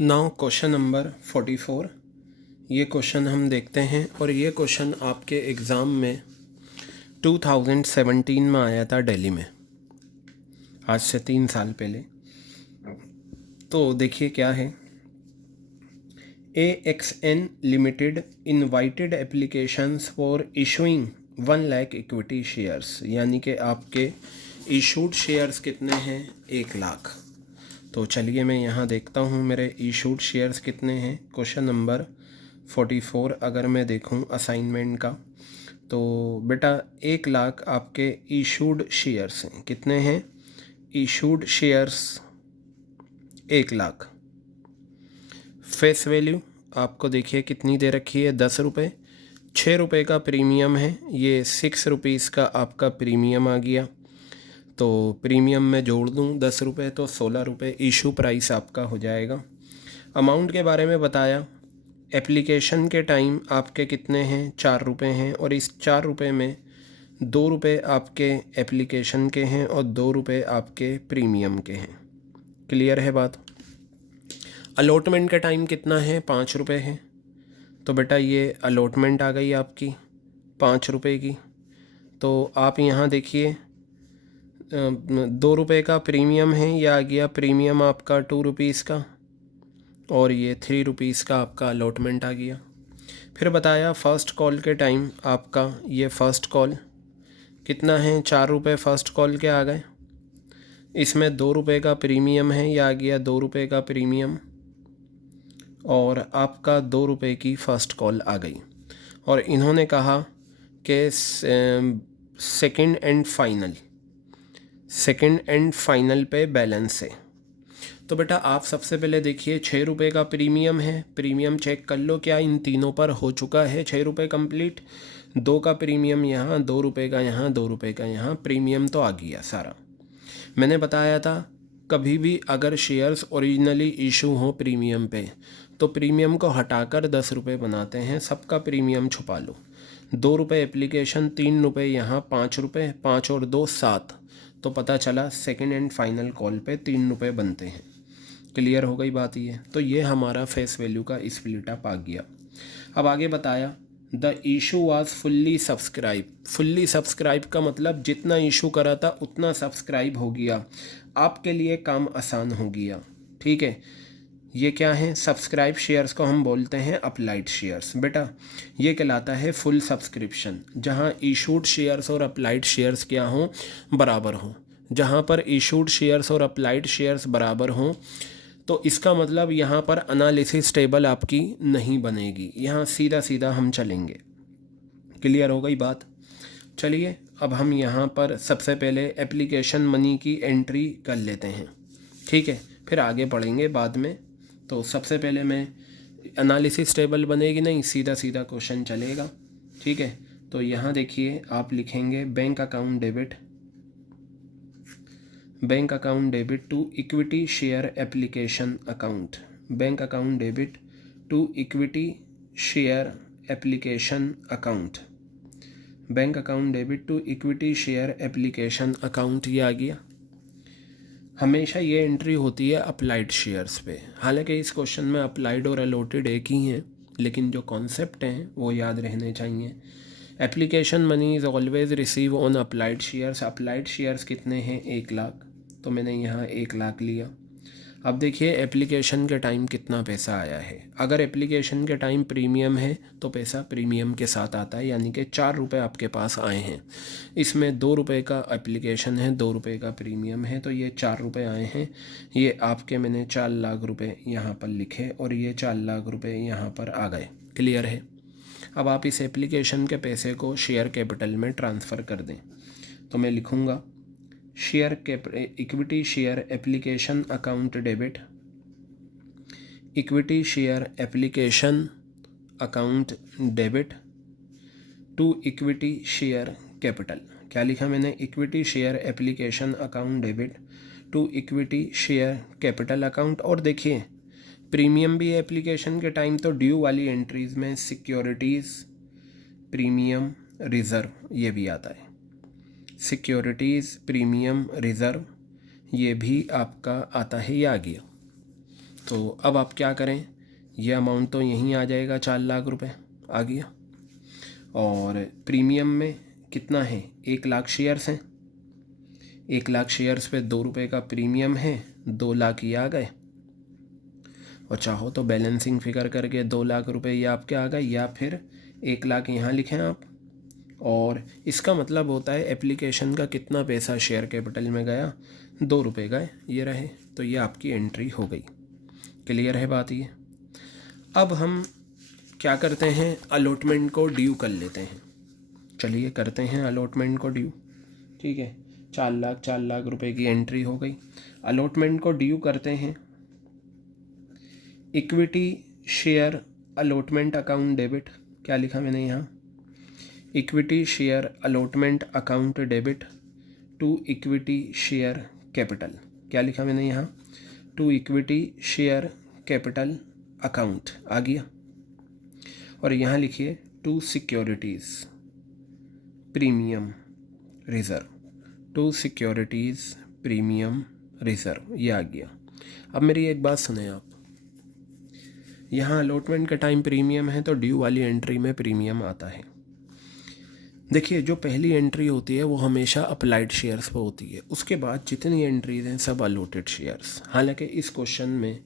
Now question number 44। ये question हम देखते हैं और ये क्वेश्चन आपके एग्ज़ाम में 2017 में आया था दिल्ली में, आज से 3 साल पहले। तो देखिए क्या है। AXN limited invited applications for issuing 1 lakh equity shares, यानी कि आपके इशूड शेयर्स कितने हैं? 1 लाख। तो चलिए मैं यहाँ देखता हूँ मेरे इशूड शेयर्स कितने हैं। क्वेश्चन नंबर 44 अगर मैं देखूँ असाइनमेंट का, तो बेटा 1 लाख आपके इशूड शेयर्स हैं। कितने हैं issued shares? 1 lakh. Face value आपको देखिए कितनी दे रखी है, 10 रुपये। 6 रुपये का प्रीमियम है, ये 6 रुपीज़ का आपका प्रीमियम आ गया। तो प्रीमियम में जोड़ दूँ 10 रुपये तो 16 रुपये इशू प्राइस आपका हो जाएगा। अमाउंट के बारे में बताया। एप्लीकेशन के टाइम आपके कितने हैं? 4 रुपये हैं, और इस 4 रुपये में 2 रुपये आपके एप्लीकेशन के हैं और 2 रुपये आपके प्रीमियम के हैं। क्लियर है बात? अलॉटमेंट का टाइम कितना है? 5 रुपये है। तो बेटा ये अलॉटमेंट आ गई आपकी 5 रुपये की। तो आप यहाँ देखिए 2 रुपये का प्रीमियम है, यह आ गया प्रीमियम आपका 2 रुपीज़ का, और ये 3 रुपीज़ का आपका अलॉटमेंट आ गया। फिर बताया फ़र्स्ट कॉल के टाइम आपका ये फ़र्स्ट कॉल कितना है? 4 रुपये फ़र्स्ट कॉल के आ गए। इसमें 2 रुपये का प्रीमियम है, यह आ गया 2 रुपये का प्रीमियम, और आपका 2 रुपये की फ़र्स्ट कॉल आ गई। और इन्होंने कहा कि सेकंड एंड फाइनल पे बैलेंस है। तो बेटा आप सबसे पहले देखिए 6 रुपये का प्रीमियम है, प्रीमियम चेक कर लो क्या इन तीनों पर हो चुका है 6 रुपये कंप्लीट। 2 का प्रीमियम यहाँ, 2 रुपये का यहाँ, 2 रुपये का यहाँ, प्रीमियम तो आ गया सारा। मैंने बताया था कभी भी अगर शेयर्स ओरिजिनली इशू हो प्रीमियम पे, तो प्रीमियम को हटाकर 10 रुपये बनाते हैं, सबका प्रीमियम छुपा लो। 2 रुपये एप्लीकेशन, 3 रुपये यहाँ, 5 रुपये, 5 और 2 7, तो पता चला सेकंड एंड फाइनल कॉल पे 3 रुपये बनते हैं। क्लियर हो गई बात ये? तो ये हमारा फेस वैल्यू का स्प्लिट अप आ गया। अब आगे बताया the issue was fully subscribe. Fully subscribe का मतलब जितना इशू करा था उतना सब्सक्राइब हो गया, आपके लिए काम आसान हो गया। ठीक है, ये क्या है? सब्सक्राइब शेयर्स को हम बोलते हैं अप्लाइड शेयर्स। बेटा ये कहलाता है फुल सब्सक्रिप्शन, जहाँ इशूड शेयर्स और अप्लाइड शेयर्स क्या हों? बराबर हों। जहाँ पर इशूड शेयर्स और अप्लाइड शेयर्स बराबर हों, तो इसका मतलब यहाँ पर एनालिसिस टेबल आपकी नहीं बनेगी, यहाँ सीधा सीधा हम चलेंगे। क्लियर हो गई बात? चलिए अब हम यहाँ पर सबसे पहले एप्लीकेशन मनी की एंट्री कर लेते हैं। ठीक है, फिर आगे पढ़ेंगे बाद में। तो सबसे पहले मैं एनालिसिस टेबल बनेगी नहीं, सीधा सीधा क्वेश्चन चलेगा। ठीक है, तो यहाँ देखिए आप लिखेंगे bank account debit to equity share application account. Bank account debit to equity share application account. Bank account debit to equity share application account, ये आ गया। हमेशा ये एंट्री होती है अप्लाइड शेयर्स पे। हालांकि इस क्वेश्चन में अप्लाइड और अलॉटेड एक ही हैं, लेकिन जो कॉन्सेप्ट हैं वो याद रहने चाहिए। Application money is always receive on applied shares. Applied shares कितने हैं? 1 लाख, तो मैंने यहाँ 1 लाख लिया। अब देखिए एप्लीकेशन के टाइम कितना पैसा आया है। अगर एप्लीकेशन के टाइम प्रीमियम है तो पैसा प्रीमियम के साथ आता है, यानी कि 4 रुपये आपके पास आए हैं। इसमें 2 रुपये का एप्लीकेशन है, 2 रुपये का प्रीमियम है, तो ये 4 रुपये आए हैं। ये आपके मैंने 4 लाख रुपये यहाँ पर लिखे और ये 4 लाख रुपये यहाँ पर आ गए। क्लियर है? अब आप इस एप्लीकेशन के पैसे को शेयर कैपिटल में ट्रांसफ़र कर दें। तो मैं लिखूँगा equity share application account debit, equity share application account debit to equity share capital. क्या लिखा मैंने? Equity share application account debit to equity share capital account. और देखिए प्रीमियम भी है एप्लीकेशन के टाइम, तो ड्यू वाली एंट्रीज़ में सिक्योरिटीज़, प्रीमियम, रिज़र्व ये भी आता है। सिक्योरिटीज़, प्रीमियम, रिज़र्व ये भी आपका आता है, ये आ गया। तो अब आप क्या करें, ये अमाउंट तो यहीं आ जाएगा, 4 लाख रुपए आ गया। और प्रीमियम में कितना है, 1 लाख शेयर्स हैं, 1 लाख शेयर्स पे 2 रुपये का प्रीमियम है, 2 लाख ये आ गए। और चाहो तो बैलेंसिंग फिगर करके 2 लाख रुपए ये आपके आ गए, या फिर 1 लाख यहाँ लिखें आप। और इसका मतलब होता है एप्लीकेशन का कितना पैसा शेयर कैपिटल में गया, 2 रुपये गए, ये रहे। तो ये आपकी एंट्री हो गई। क्लियर है बात ये। अब हम क्या करते हैं, अलॉटमेंट को ड्यू कर लेते हैं। चलिए करते हैं अलॉटमेंट को ड्यू। ठीक है, 4 लाख रुपए की एंट्री हो गई। अलॉटमेंट को ड्यू करते हैं। Equity share allotment account debit, क्या लिखा मैंने यहाँ, equity share allotment account debit to equity share capital, क्या लिखा मैंने यहाँ, to equity share capital account आ गया। और यहाँ लिखिए to securities premium reserve, to securities premium reserve, ये आ गया। अब मेरी एक बात सुने आप, यहाँ अलॉटमेंट का टाइम प्रीमियम है तो ड्यू वाली एंट्री में प्रीमियम आता है। देखिए जो पहली एंट्री होती है वो हमेशा अप्लाइड शेयर्स पर होती है, उसके बाद जितनी एंट्रीज हैं सब अलॉटेड शेयर्स। हालांकि इस क्वेश्चन में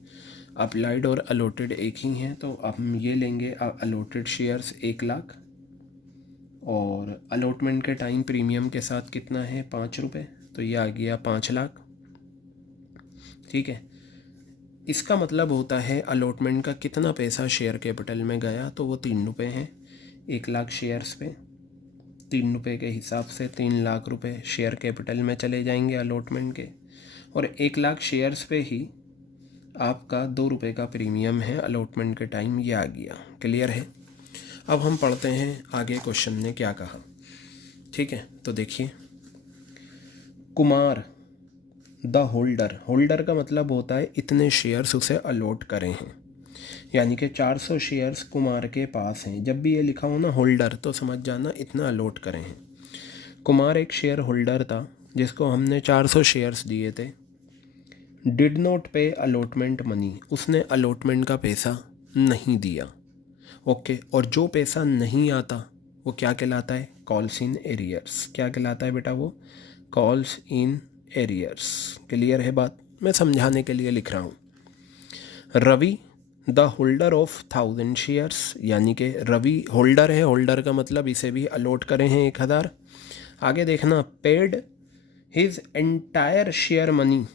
अप्लाइड और अलॉटेड एक ही हैं, तो अब हम ये लेंगे अलॉटेड शेयर्स 1 लाख, और अलॉटमेंट के टाइम प्रीमियम के साथ कितना है, 5 रुपये, तो ये आ गया 5 लाख। ठीक है, इसका मतलब होता है अलॉटमेंट का कितना पैसा शेयर कैपिटल में गया, तो वो 3 रुपये हैं। 1 लाख शेयर्स पे 3 रुपये के हिसाब से 3 लाख रुपए शेयर कैपिटल में चले जाएंगे अलॉटमेंट के, और 1 लाख शेयर्स पे ही आपका 2 रुपये का प्रीमियम है अलॉटमेंट के टाइम, ये आ गया। क्लियर है। अब हम पढ़ते हैं आगे क्वेश्चन ने क्या कहा। ठीक है, तो देखिए, कुमार द होल्डर, होल्डर का मतलब होता है इतने शेयर्स उसे अलॉट करें हैं, यानी कि 400 शेयर्स कुमार के पास हैं। जब भी ये लिखा हो ना होल्डर तो समझ जाना इतना अलॉट करें हैं। कुमार एक शेयर होल्डर था जिसको हमने 400 शेयर्स दिए थे। डिड नॉट पे अलॉटमेंट मनी, उसने अलॉटमेंट का पैसा नहीं दिया। ओके, और जो पैसा नहीं आता वो क्या कहलाता है, कॉल्स इन एरियर्स। क्या कहलाता है बेटा, वो कॉल्स इन एरियर्स। क्लियर है बात, मैं समझाने के लिए लिख रहा हूँ। Ravi the holder of 1000 shares, यानी कि रवि होल्डर है, होल्डर का मतलब इसे भी अलॉट करें हैं 1000। आगे देखना, paid his entire share money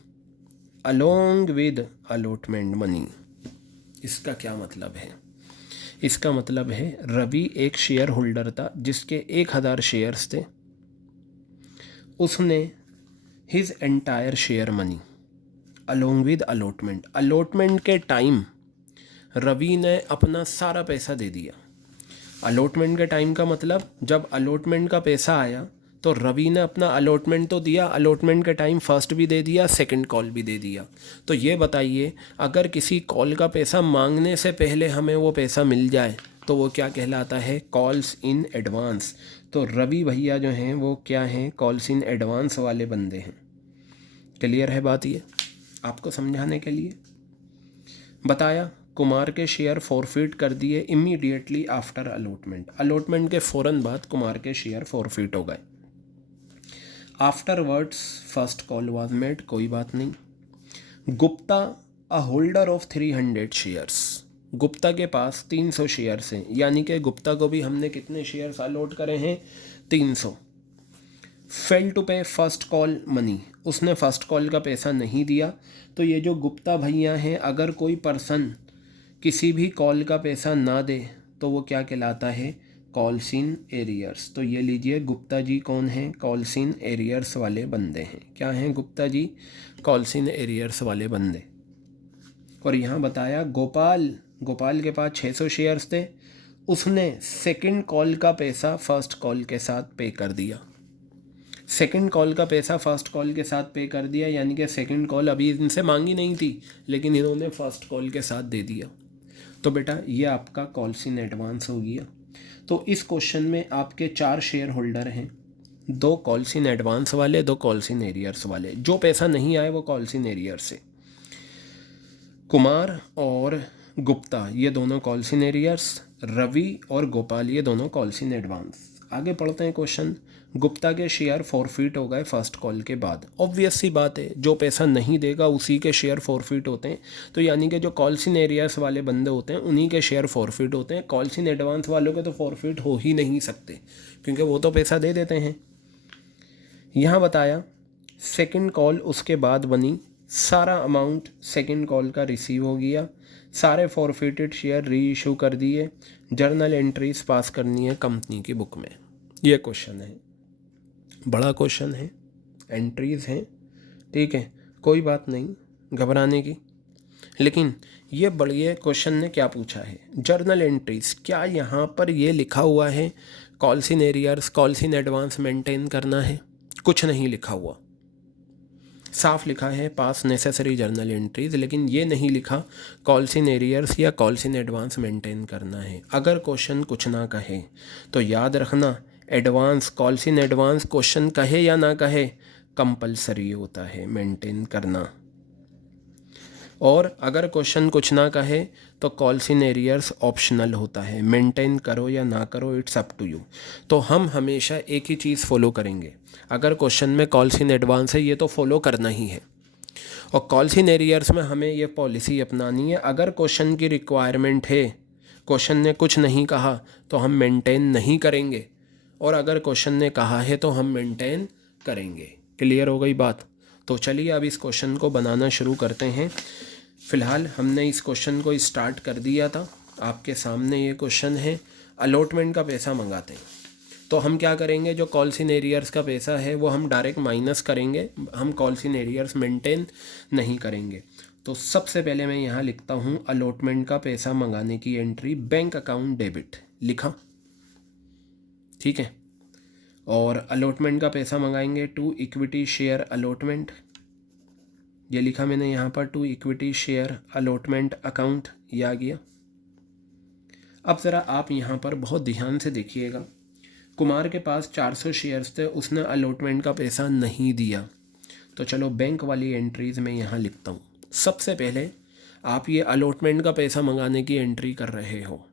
along with allotment money. इसका क्या मतलब है, इसका मतलब है रवि एक शेयर होल्डर था जिसके 1000 शेयर्स थे, उसने his entire share money along with allotment, allotment के टाइम रवि ने अपना सारा पैसा दे दिया। अलॉटमेंट के टाइम का मतलब जब अलॉटमेंट का पैसा आया तो रवि ने अपना अलॉटमेंट तो दिया, अलॉटमेंट के टाइम फर्स्ट भी दे दिया, सेकंड कॉल भी दे दिया। तो ये बताइए, अगर किसी कॉल का पैसा मांगने से पहले हमें वो पैसा मिल जाए तो वो क्या कहलाता है, कॉल्स इन एडवांस। तो रवि भैया जो हैं वो क्या हैं, कॉल्स इन एडवांस वाले बंदे हैं। क्लियर है बात, ये आपको समझाने के लिए बताया। कुमार के शेयर फॉरफिट कर दिए इमीडिएटली आफ्टर अलॉटमेंट, अलॉटमेंट के फ़ौरन बाद कुमार के शेयर फॉरफिट हो गए। Afterwards first call was made, कोई बात नहीं। गुप्ता अ होल्डर ऑफ 300 शेयर्स, गुप्ता के पास 300 शेयर्स हैं, यानी कि गुप्ता को भी हमने कितने शेयर्स अलॉट करे हैं, 300। फेल टू पे फर्स्ट कॉल मनी, उसने फर्स्ट कॉल का पैसा नहीं दिया। तो ये जो गुप्ता भैया हैं, अगर कोई पर्सन किसी भी कॉल का पैसा ना दे तो वो क्या कहलाता है, कॉल्स इन एरियर्स। तो ये लीजिए, गुप्ता जी कौन हैं, कॉल्स इन एरियर्स वाले बंदे हैं। क्या हैं Gupta ji, calls in arrears वाले बंदे। और यहाँ बताया गोपाल, गोपाल के पास 600 शेयर्स थे, उसने सेकंड कॉल का पैसा फर्स्ट कॉल के साथ पे कर दिया। सेकंड कॉल का पैसा फर्स्ट कॉल के साथ पे कर दिया, यानी कि सेकंड कॉल अभी इनसे मांगी नहीं थी लेकिन इन्होंने फर्स्ट कॉल के साथ दे दिया। तो बेटा ये आपका कॉल्स इन एडवांस हो गया। तो इस क्वेश्चन में आपके 4 शेयर होल्डर हैं, 2 कॉल्स इन एडवांस वाले, 2 कॉल्स इन एरियर्स वाले। जो पैसा नहीं आए वो कॉल्स इन एरियर्स से। कुमार और गुप्ता ये दोनों कॉल्स इन एरियर्स, रवि और गोपाल ये दोनों कॉल्स इन एडवांस। आगे पढ़ते हैं क्वेश्चन। गुप्ता के शेयर फॉरफिट हो गए फर्स्ट कॉल के बाद। ऑब्वियस सी बात है, जो पैसा नहीं देगा उसी के शेयर फॉरफिट होते हैं। तो यानी कि जो कॉल्स इन एरियर्स वाले बंदे होते हैं उन्हीं के शेयर फॉरफिट होते हैं। कॉल्स इन एडवांस वालों के तो फॉरफिट हो ही नहीं सकते, क्योंकि वो तो पैसा दे देते हैं। यहाँ बताया सेकंड कॉल उसके बाद बनी, सारा अमाउंट सेकंड कॉल का रिसीव हो गया, सारे फॉरफिटेड शेयर री इशू कर दिए, जर्नल एंट्रीज पास करनी है कंपनी की बुक में। ये क्वेश्चन है, बड़ा क्वेश्चन है, एंट्रीज हैं, ठीक है, कोई बात नहीं घबराने की। लेकिन ये बढ़िया क्वेश्चन ने क्या पूछा है, जर्नल एंट्रीज। क्या यहाँ पर ये लिखा हुआ है calls in arrears calls in advance maintain करना है? कुछ नहीं लिखा हुआ, साफ लिखा है पास नेसेसरी जर्नल एंट्रीज, लेकिन ये नहीं लिखा कॉल्स इन एरियर्स या कॉल्स इन एडवांस मेंटेन करना है। अगर क्वेश्चन कुछ ना कहे तो याद रखना, advance calls in advance question कहे या ना कहे कंपलसरी होता है मेंटेन करना। और अगर क्वेश्चन कुछ ना कहे तो कॉल्स इन एरियर्स ऑप्शनल होता है, मेंटेन करो या ना करो इट्स अप टू यू। तो हम हमेशा एक ही चीज़ फॉलो करेंगे, अगर क्वेश्चन में कॉल्स इन एडवांस है ये तो फॉलो करना ही है। और कॉल्स इन एरियर्स में हमें ये पॉलिसी अपनानी है, अगर क्वेश्चन की रिक्वायरमेंट है, क्वेश्चन ने कुछ नहीं कहा तो हम मेंटेन नहीं करेंगे, और अगर क्वेश्चन ने कहा है तो हम मेंटेन करेंगे। क्लियर हो गई बात? तो चलिए अब इस क्वेश्चन को बनाना शुरू करते हैं। फ़िलहाल हमने इस क्वेश्चन को स्टार्ट कर दिया था, आपके सामने ये क्वेश्चन है, अलॉटमेंट का पैसा मंगाते हैं। तो हम क्या करेंगे, जो कॉल्स इन एरियर्स का पैसा है वो हम डायरेक्ट माइनस करेंगे, हम कॉल्स इन एरियर्स मेंटेन नहीं करेंगे। तो सबसे पहले मैं यहाँ लिखता हूँ अलॉटमेंट का पैसा मंगाने की एंट्री, बैंक अकाउंट डेबिट लिखा, ठीक है। और अलॉटमेंट का पैसा मंगाएंगे टू इक्विटी शेयर अलॉटमेंट, ये लिखा मैंने यहाँ पर, to equity share allotment account, ये आ गया। अब ज़रा आप यहाँ पर बहुत ध्यान से देखिएगा, कुमार के पास 400 शेयर्स थे, उसने अलॉटमेंट का पैसा नहीं दिया। तो चलो बैंक वाली एंट्रीज़ में यहाँ लिखता हूँ। सबसे पहले आप ये अलॉटमेंट का पैसा मंगाने की एंट्री कर रहे हो,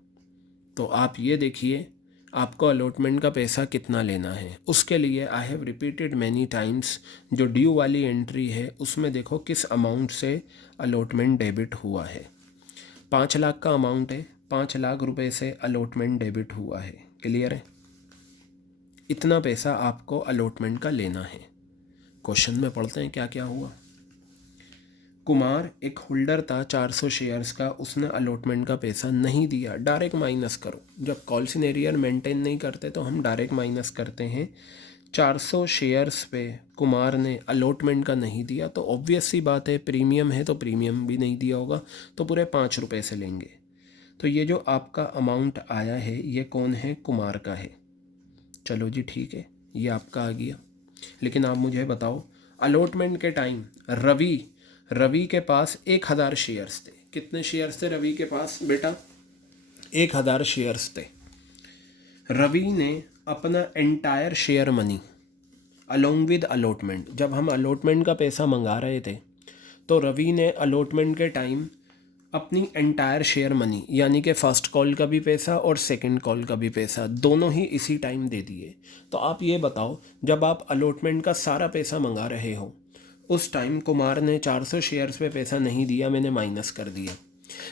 तो आप ये देखिए आपको अलॉटमेंट का पैसा कितना लेना है। उसके लिए I have repeated many times, जो ड्यू वाली एंट्री है उसमें देखो किस अमाउंट से अलॉटमेंट डेबिट हुआ है। 5 लाख का अमाउंट है, 5 लाख रुपए से अलॉटमेंट डेबिट हुआ है। क्लियर है? इतना पैसा आपको अलॉटमेंट का लेना है। क्वेश्चन में पढ़ते हैं क्या क्या हुआ। कुमार एक होल्डर था 400 शेयर्स का, उसने अलॉटमेंट का पैसा नहीं दिया, डायरेक्ट माइनस करो। जब कॉल्स इन एरियर मेंटेन नहीं करते तो हम डायरेक्ट माइनस करते हैं। 400 शेयर्स पे कुमार ने अलॉटमेंट का नहीं दिया, तो ऑब्वियस सी बात है प्रीमियम है तो प्रीमियम भी नहीं दिया होगा, तो पूरे 5 रुपये से लेंगे। तो ये जो आपका अमाउंट आया है ये कौन है, कुमार का है। चलो जी ठीक है, ये आपका आ गया। लेकिन आप मुझे बताओ अलॉटमेंट के टाइम रवि के पास 1000 शेयर्स थे। कितने शेयर्स थे रवि के पास बेटा? 1000 शेयर्स थे। रवि ने अपना entire share money along with allotment, जब हम अलॉटमेंट का पैसा मंगा रहे थे तो रवि ने अलॉटमेंट के टाइम अपनी एंटायर शेयर मनी, यानी कि फ़र्स्ट कॉल का भी पैसा और सेकंड कॉल का भी पैसा, दोनों ही इसी टाइम दे दिए। तो आप ये बताओ, जब आप अलॉटमेंट का सारा पैसा मंगा रहे हो उस टाइम कुमार ने 400 शेयर्स पे पैसा नहीं दिया, मैंने माइनस कर दिया।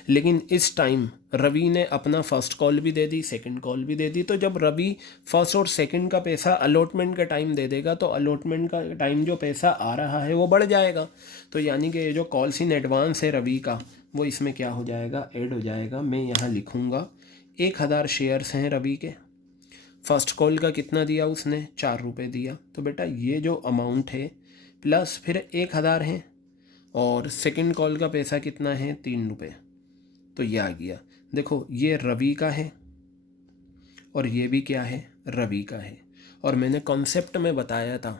लेकिन इस टाइम रवि ने अपना फ़र्स्ट कॉल भी दे दी, सेकंड कॉल भी दे दी। तो जब रवि फर्स्ट और सेकंड का पैसा अलॉटमेंट का टाइम दे देगा तो अलॉटमेंट का टाइम जो पैसा आ रहा है वो बढ़ जाएगा। तो यानी कि ये जो कॉल्स इन एडवांस है रवि का, वो इसमें क्या हो जाएगा, ऐड हो जाएगा। मैं यहाँ लिखूँगा 1000 शेयर्स हैं रवि के, फर्स्ट कॉल का कितना दिया उसने, 4 रुपये दिया। तो बेटा ये जो अमाउंट है प्लस फिर 1000 है, और सेकंड कॉल का पैसा कितना है, 3 रुपये। तो ये आ गया। देखो ये रवि का है और ये भी क्या है, रवि का है। और मैंने कॉन्सेप्ट में बताया था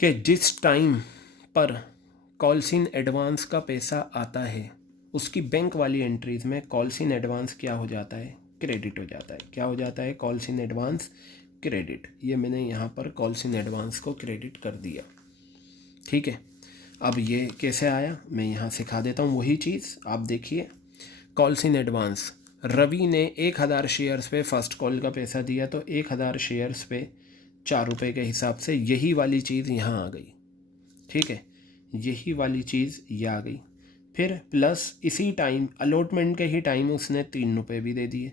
कि जिस टाइम पर कॉल्स इन एडवांस का पैसा आता है उसकी बैंक वाली एंट्रीज में कॉल्स इन एडवांस क्या हो जाता है, क्रेडिट हो जाता है। क्या हो जाता है, कॉल्स इन एडवांस क्रेडिट। ये मैंने यहाँ पर कॉल्स इन एडवांस को क्रेडिट कर दिया, ठीक है। अब ये कैसे आया मैं यहाँ सिखा देता हूँ वही चीज़। आप देखिए, कॉल्स इन एडवांस, रवि ने 1000 शेयर्स पे फर्स्ट कॉल का पैसा दिया, तो 1000 शेयर्स पे 4 रुपये के हिसाब से यही वाली चीज़ यहाँ आ गई। ठीक है, यही वाली चीज़ ये आ गई। फिर प्लस इसी टाइम अलॉटमेंट के ही टाइम उसने 3 रुपये भी दे दिए,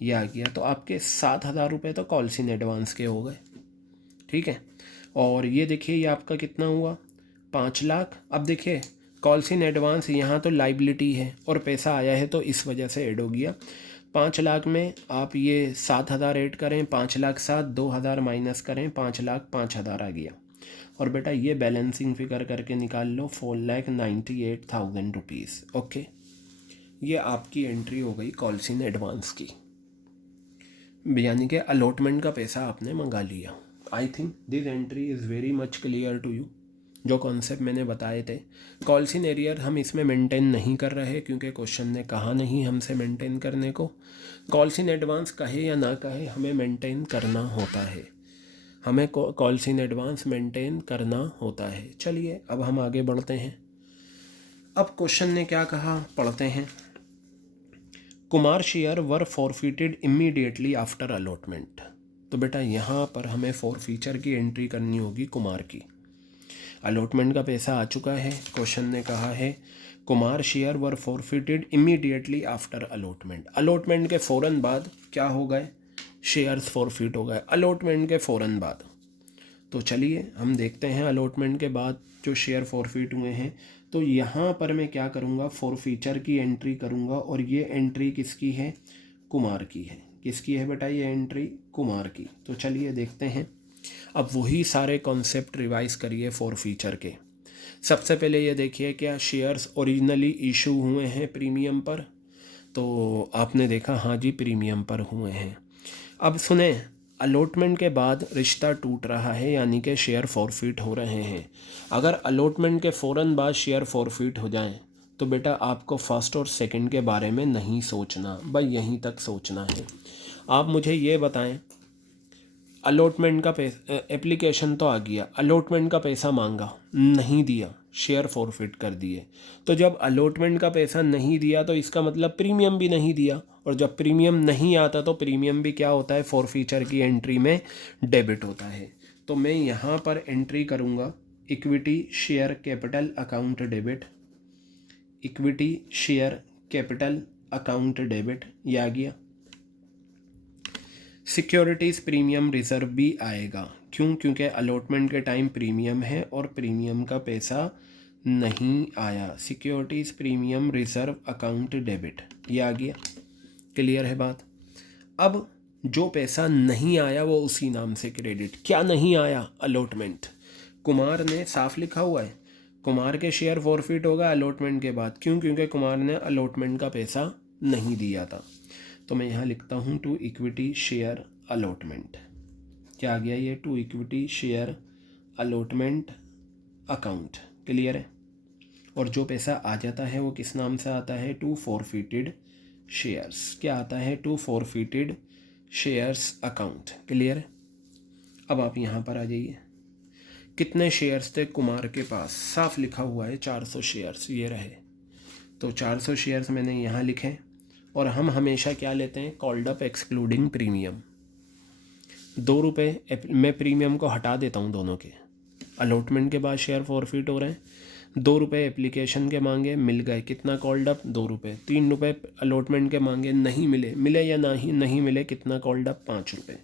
ये आ गया। तो आपके 7000 रुपये तो कॉल्स इन एडवांस के हो गए। ठीक है, और ये देखिए ये आपका कितना हुआ, 5 लाख। अब देखिए कॉल्स इन एडवांस यहाँ तो लाइबिलिटी है और पैसा आया है तो इस वजह से ऐड हो गया। 5 लाख में आप ये 7000 ऐड करें, 5 लाख 7, 2000 माइनस करें, 5 लाख 5000 आ गया। और बेटा ये बैलेंसिंग फिगर करके निकाल लो, 4,98,000 रुपीज़। ओके, ये आपकी एंट्री हो गई कॉल्स इन एडवांस की, यानी कि अलॉटमेंट का पैसा आपने मंगा लिया। I think this entry is very much clear to you. जो कॉन्सेप्ट मैंने बताए थे, कॉल्स इन एरियर हम इसमें मेंटेन नहीं कर रहे क्योंकि क्वेश्चन ने कहा नहीं हमसे मेंटेन करने को। कॉल्स इन एडवांस कहे या ना कहे हमें मेंटेन करना होता है, हमें कॉल्स इन एडवांस मेंटेन करना होता है। चलिए अब हम आगे बढ़ते हैं। अब क्वेश्चन ने क्या कहा पढ़ते हैं। कुमार शेयर वर फॉरफिटेड इमीडिएटली आफ्टर अलॉटमेंट। तो बेटा यहाँ पर हमें फॉरफीचर की एंट्री करनी होगी कुमार की। अलॉटमेंट का पैसा आ चुका है, क्वेश्चन ने कहा है कुमार शेयर वर forfeited immediately after allotment. Allotment के फ़ौरन बाद क्या हो गए, शेयर्स फॉरफिट हो गए अलॉटमेंट के फ़ौरन बाद। तो चलिए हम देखते हैं अलॉटमेंट के बाद जो शेयर फॉरफिट हुए हैं। तो यहाँ पर मैं क्या करूँगा, फॉरफीचर की एंट्री करूँगा और ये एंट्री किसकी है, कुमार की है। किसकी है बेटा ये एंट्री, कुमार की। तो चलिए देखते हैं। अब वही सारे कॉन्सेप्ट रिवाइज करिए फॉरफीचर के। सबसे पहले ये देखिए क्या शेयर्स ओरिजिनली इशू हुए हैं प्रीमियम पर, तो आपने देखा हाँ जी प्रीमियम पर हुए हैं। अब सुने, अलॉटमेंट के बाद रिश्ता टूट रहा है यानी कि शेयर फॉरफिट हो रहे हैं। अगर अलॉटमेंट के फ़ौरन बाद शेयर फॉरफिट हो जाएं तो बेटा आपको फर्स्ट और सेकंड के बारे में नहीं सोचना, भाई यहीं तक सोचना है। आप मुझे ये बताएं, अलॉटमेंट का पैसा एप्लीकेशन तो आ गया, अलॉटमेंट का पैसा मांगा नहीं दिया, शेयर फॉरफिट कर दिए। तो जब अलॉटमेंट का पैसा नहीं दिया तो इसका मतलब प्रीमियम भी नहीं दिया, और जब प्रीमियम नहीं आता तो प्रीमियम भी क्या होता है, फॉरफीचर की एंट्री में डेबिट होता है। तो मैं यहाँ पर एंट्री करूँगा equity share capital account debit, equity share capital account debit, ये आ गया। सिक्योरिटीज़ प्रीमियम रिज़र्व भी आएगा, क्यों, क्योंकि अलॉटमेंट के टाइम प्रीमियम है और प्रीमियम का पैसा नहीं आया। Securities premium reserve account debit, ये आ गया। क्लियर है बात। अब जो पैसा नहीं आया वो उसी नाम से क्रेडिट। क्या नहीं आया, अलॉटमेंट। कुमार ने साफ लिखा हुआ है कुमार के शेयर फॉरफिट होगा अलॉटमेंट के बाद, क्यों, क्योंकि कुमार ने अलॉटमेंट का पैसा नहीं दिया था। तो मैं यहाँ लिखता हूँ टू इक्विटी शेयर अलॉटमेंट, क्या आ गया ये, to equity share allotment account. Clear है। और जो पैसा आ जाता है वो किस नाम से आता है, टू फॉरफिटेड शेयर्स। क्या आता है, to forfeited shares account. Clear है। अब आप यहाँ पर आ जाइए, कितने शेयर्स थे कुमार के पास, साफ लिखा हुआ है 400 शेयर्स, ये रहे। तो 400 शेयर्स मैंने यहाँ लिखे, और हम हमेशा क्या लेते हैं, कॉल्ड अप एक्सक्लूडिंग प्रीमियम। 2 रुपये मैं प्रीमियम को हटा देता हूँ दोनों के। अलॉटमेंट के बाद शेयर फॉरफिट हो रहे हैं, 2 रुपये एप्लीकेशन के मांगे, मिल गए, कितना कॉल्ड अप, 2 रुपये। 3 रुपये अलॉटमेंट के मांगे, नहीं मिले, मिले या नहीं मिले, कितना कॉल्ड अप, 5 रुपये।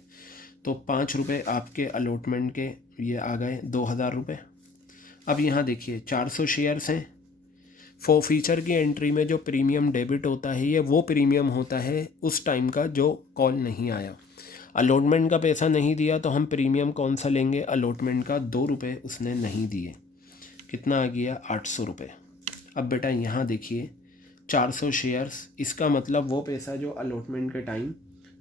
तो 5 रुपये आपके अलॉटमेंट के ये आ गए 2000 रुपये। अब यहाँ देखिए 400 शेयर्स हैं, फॉरफीचर की एंट्री में जो प्रीमियम डेबिट होता है ये वो प्रीमियम होता है उस टाइम का जो कॉल नहीं आया। अलॉटमेंट का पैसा नहीं दिया तो हम प्रीमियम कौन सा लेंगे, अलॉटमेंट का। 2 रुपये उसने नहीं दिए, कितना आ गया, 800 रुपये। अब बेटा यहाँ देखिए 400 शेयर्स, इसका मतलब वो पैसा जो अलॉटमेंट के टाइम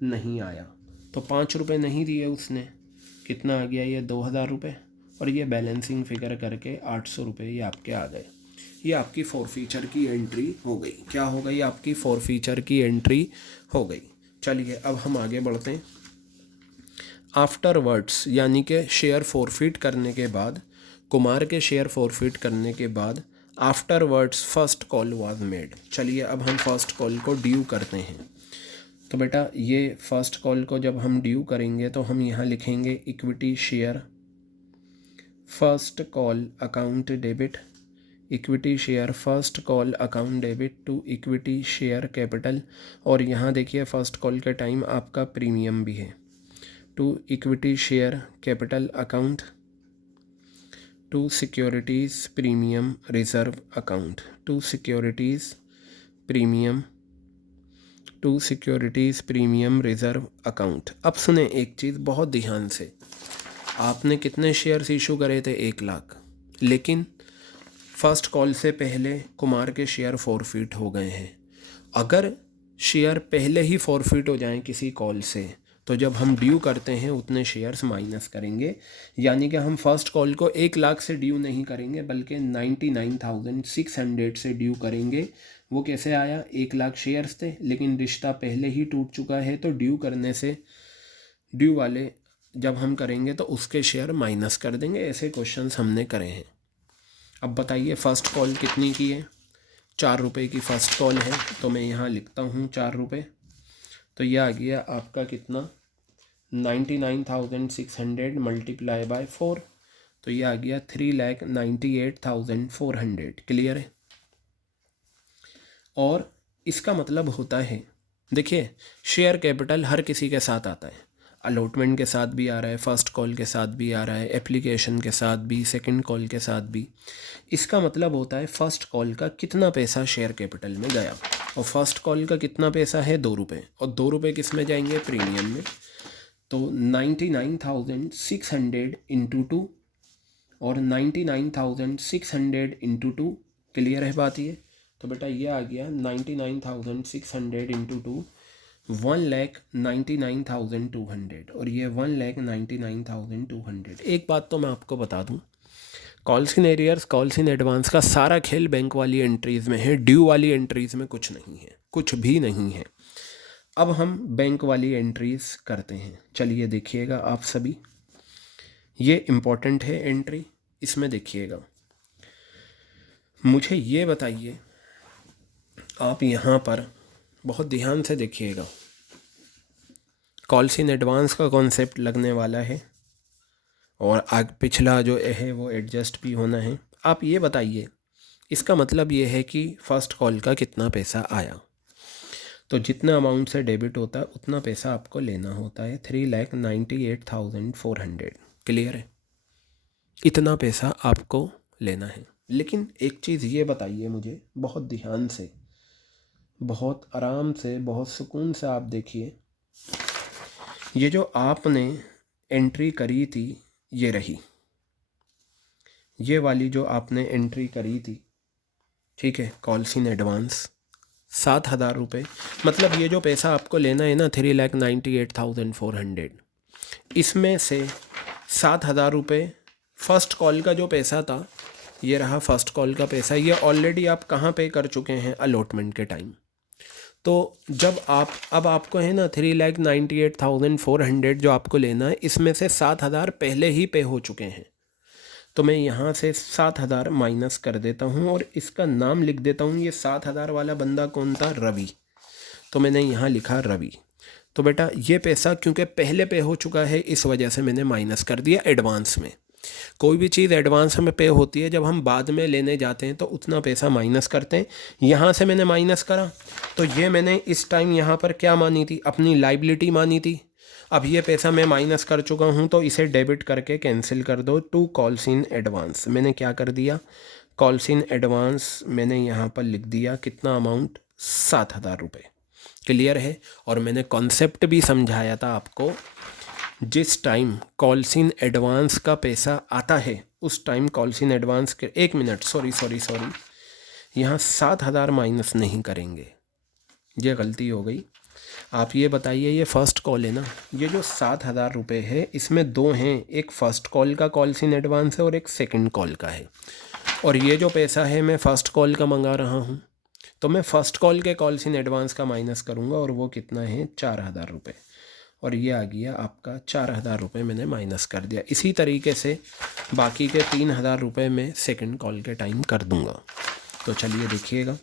नहीं आया। तो 5 रुपये नहीं दिए उसने, कितना आ गया ये, 2000 रुपये। और ये बैलेंसिंग फिगर करके 800 रुपये ये आपके आ गए। ये आपकी फॉरफीचर की एंट्री हो गई। क्या हो गई, आपकी फॉरफीचर की एंट्री हो गई। चलिए अब हम आगे बढ़ते हैं। आफ्टरवर्ड्स यानी कि शेयर फॉरफिट करने के बाद कुमार के शेयर फॉरफिट करने के बाद afterwards first call was made. चलिए अब हम फर्स्ट कॉल को ड्यू करते हैं। तो बेटा ये फर्स्ट कॉल को जब हम ड्यू करेंगे तो हम यहाँ लिखेंगे equity share first call account debit, equity share first call account debit to equity share capital. और यहाँ देखिए फर्स्ट कॉल के टाइम आपका प्रीमियम भी है, to equity share capital account to securities premium reserve account, to securities premium reserve account. अब सुने एक चीज़ बहुत ध्यान से, आपने कितने शेयर्स इशू करे थे? 1 लाख, लेकिन फर्स्ट कॉल से पहले कुमार के शेयर फॉरफिट हो गए हैं। अगर शेयर पहले ही फॉरफिट हो जाएं किसी कॉल से तो जब हम ड्यू करते हैं उतने शेयर्स माइनस करेंगे, यानी कि हम फर्स्ट कॉल को 1 लाख से ड्यू नहीं करेंगे बल्कि 99,600 से ड्यू करेंगे। वो कैसे आया? 1 लाख शेयर्स थे लेकिन रिश्ता पहले ही टूट चुका है, तो ड्यू करने से ड्यू वाले जब हम करेंगे तो उसके शेयर माइनस कर देंगे। ऐसे क्वेश्चंस हमने करे हैं। अब बताइए फर्स्ट कॉल कितनी की है? 4 रुपये की फ़र्स्ट कॉल है, तो मैं यहाँ लिखता हूँ 4 रुपये। तो यह आ गया आपका कितना? 99,600 मल्टीप्लाई बाय 4, तो यह आ गया 3,98,400। क्लियर है? और इसका मतलब होता है, देखिए शेयर कैपिटल हर किसी के साथ आता है, अलॉटमेंट के साथ भी आ रहा है, फर्स्ट कॉल के साथ भी आ रहा है, एप्लीकेशन के साथ भी, सेकंड कॉल के साथ भी। इसका मतलब होता है फर्स्ट कॉल का कितना पैसा शेयर कैपिटल में गया, और फर्स्ट कॉल का कितना पैसा है? 2 रुपये, और 2 रुपये किस में जाएंगे? प्रीमियम में। तो 99,600 इंटू 2 और 99,600 इंटू 2। क्लियर है बात ये? तो बेटा ये आ गया 99,600 इंटू 2 1,99,200, और ये 1,99,200। एक बात तो मैं आपको बता दूं, calls in arrears calls in advance का सारा खेल बैंक वाली एंट्रीज़ में है, ड्यू वाली एंट्रीज़ में कुछ नहीं है, कुछ भी नहीं है। अब हम बैंक वाली एंट्रीज़ करते हैं। चलिए देखिएगा आप सभी, ये इम्पोर्टेंट है एंट्री, इसमें देखिएगा। मुझे ये बताइए, आप यहाँ पर बहुत ध्यान से देखिएगा, कॉल्स इन एडवांस का कॉन्सेप्ट लगने वाला है और पिछला जो है वो एडजस्ट भी होना है। आप ये बताइए, इसका मतलब ये है कि फ़र्स्ट कॉल का कितना पैसा आया, तो जितना अमाउंट से डेबिट होता है उतना पैसा आपको लेना होता है, 3,98,400। क्लियर है? इतना पैसा आपको लेना है। लेकिन एक चीज़ ये बताइए मुझे बहुत ध्यान से, बहुत आराम से, बहुत सुकून से आप देखिए, ये जो आपने एंट्री करी थी ये रही, ये वाली जो आपने एंट्री करी थी, ठीक है, कॉल्स इन एडवांस 7,000 रुपये, मतलब ये जो पैसा आपको लेना है ना 3,98,400, इसमें से 7,000 रुपये फ़र्स्ट कॉल का जो पैसा था, ये रहा फ़र्स्ट कॉल का पैसा, ये ऑलरेडी आप कहाँ पे कर चुके हैं? अलॉटमेंट के टाइम। तो जब आप अब आपको है ना 3,98,400 जो आपको लेना है, इसमें से 7,000 पहले ही पे हो चुके हैं, तो मैं यहाँ से 7,000 माइनस कर देता हूँ और इसका नाम लिख देता हूँ। ये 7,000 वाला बंदा कौन था? रवि। तो मैंने यहाँ लिखा रवि। तो बेटा ये पैसा क्योंकि पहले पे हो चुका है, इस वजह से मैंने माइनस कर दिया एडवांस में। कोई भी चीज़ एडवांस में पे होती है, जब हम बाद में लेने जाते हैं तो उतना पैसा माइनस करते हैं। यहाँ से मैंने माइनस करा, तो ये मैंने इस टाइम यहाँ पर क्या मानी थी? अपनी लाइबिलिटी मानी थी। अब ये पैसा मैं माइनस कर चुका हूँ, तो इसे डेबिट करके कैंसिल कर दो टू कॉल्स इन एडवांस। मैंने क्या कर दिया? कॉल्स इन एडवांस मैंने यहाँ पर लिख दिया, कितना अमाउंट? 7,000 रुपये। क्लियर है? और मैंने कॉन्सेप्ट भी समझाया था आपको, जिस टाइम कॉल्स इन एडवांस का पैसा आता है उस टाइम कॉल्स इन एडवांस के 1 मिनट सॉरी यहाँ 7,000 माइनस नहीं करेंगे, ये गलती हो गई। आप ये बताइए, ये फ़र्स्ट कॉल है ना, ये जो 7,000 रुपये है इसमें 2 हैं, एक फ़र्स्ट कॉल का कॉल्स इन एडवांस है और एक सेकंड कॉल का है, और ये जो पैसा है मैं फ़र्स्ट कॉल का मंगा रहा हूँ, तो मैं फ़र्स्ट कॉल के कॉल्स इन एडवांस का माइनस करूँगा और वो कितना है? 4,000 रुपये। और ये आ गया आपका 4,000 रुपये मैंने माइनस कर दिया। इसी तरीके से बाकी के 3,000 रुपये मैं सेकंड कॉल के टाइम कर दूंगा। तो चलिए देखिएगा,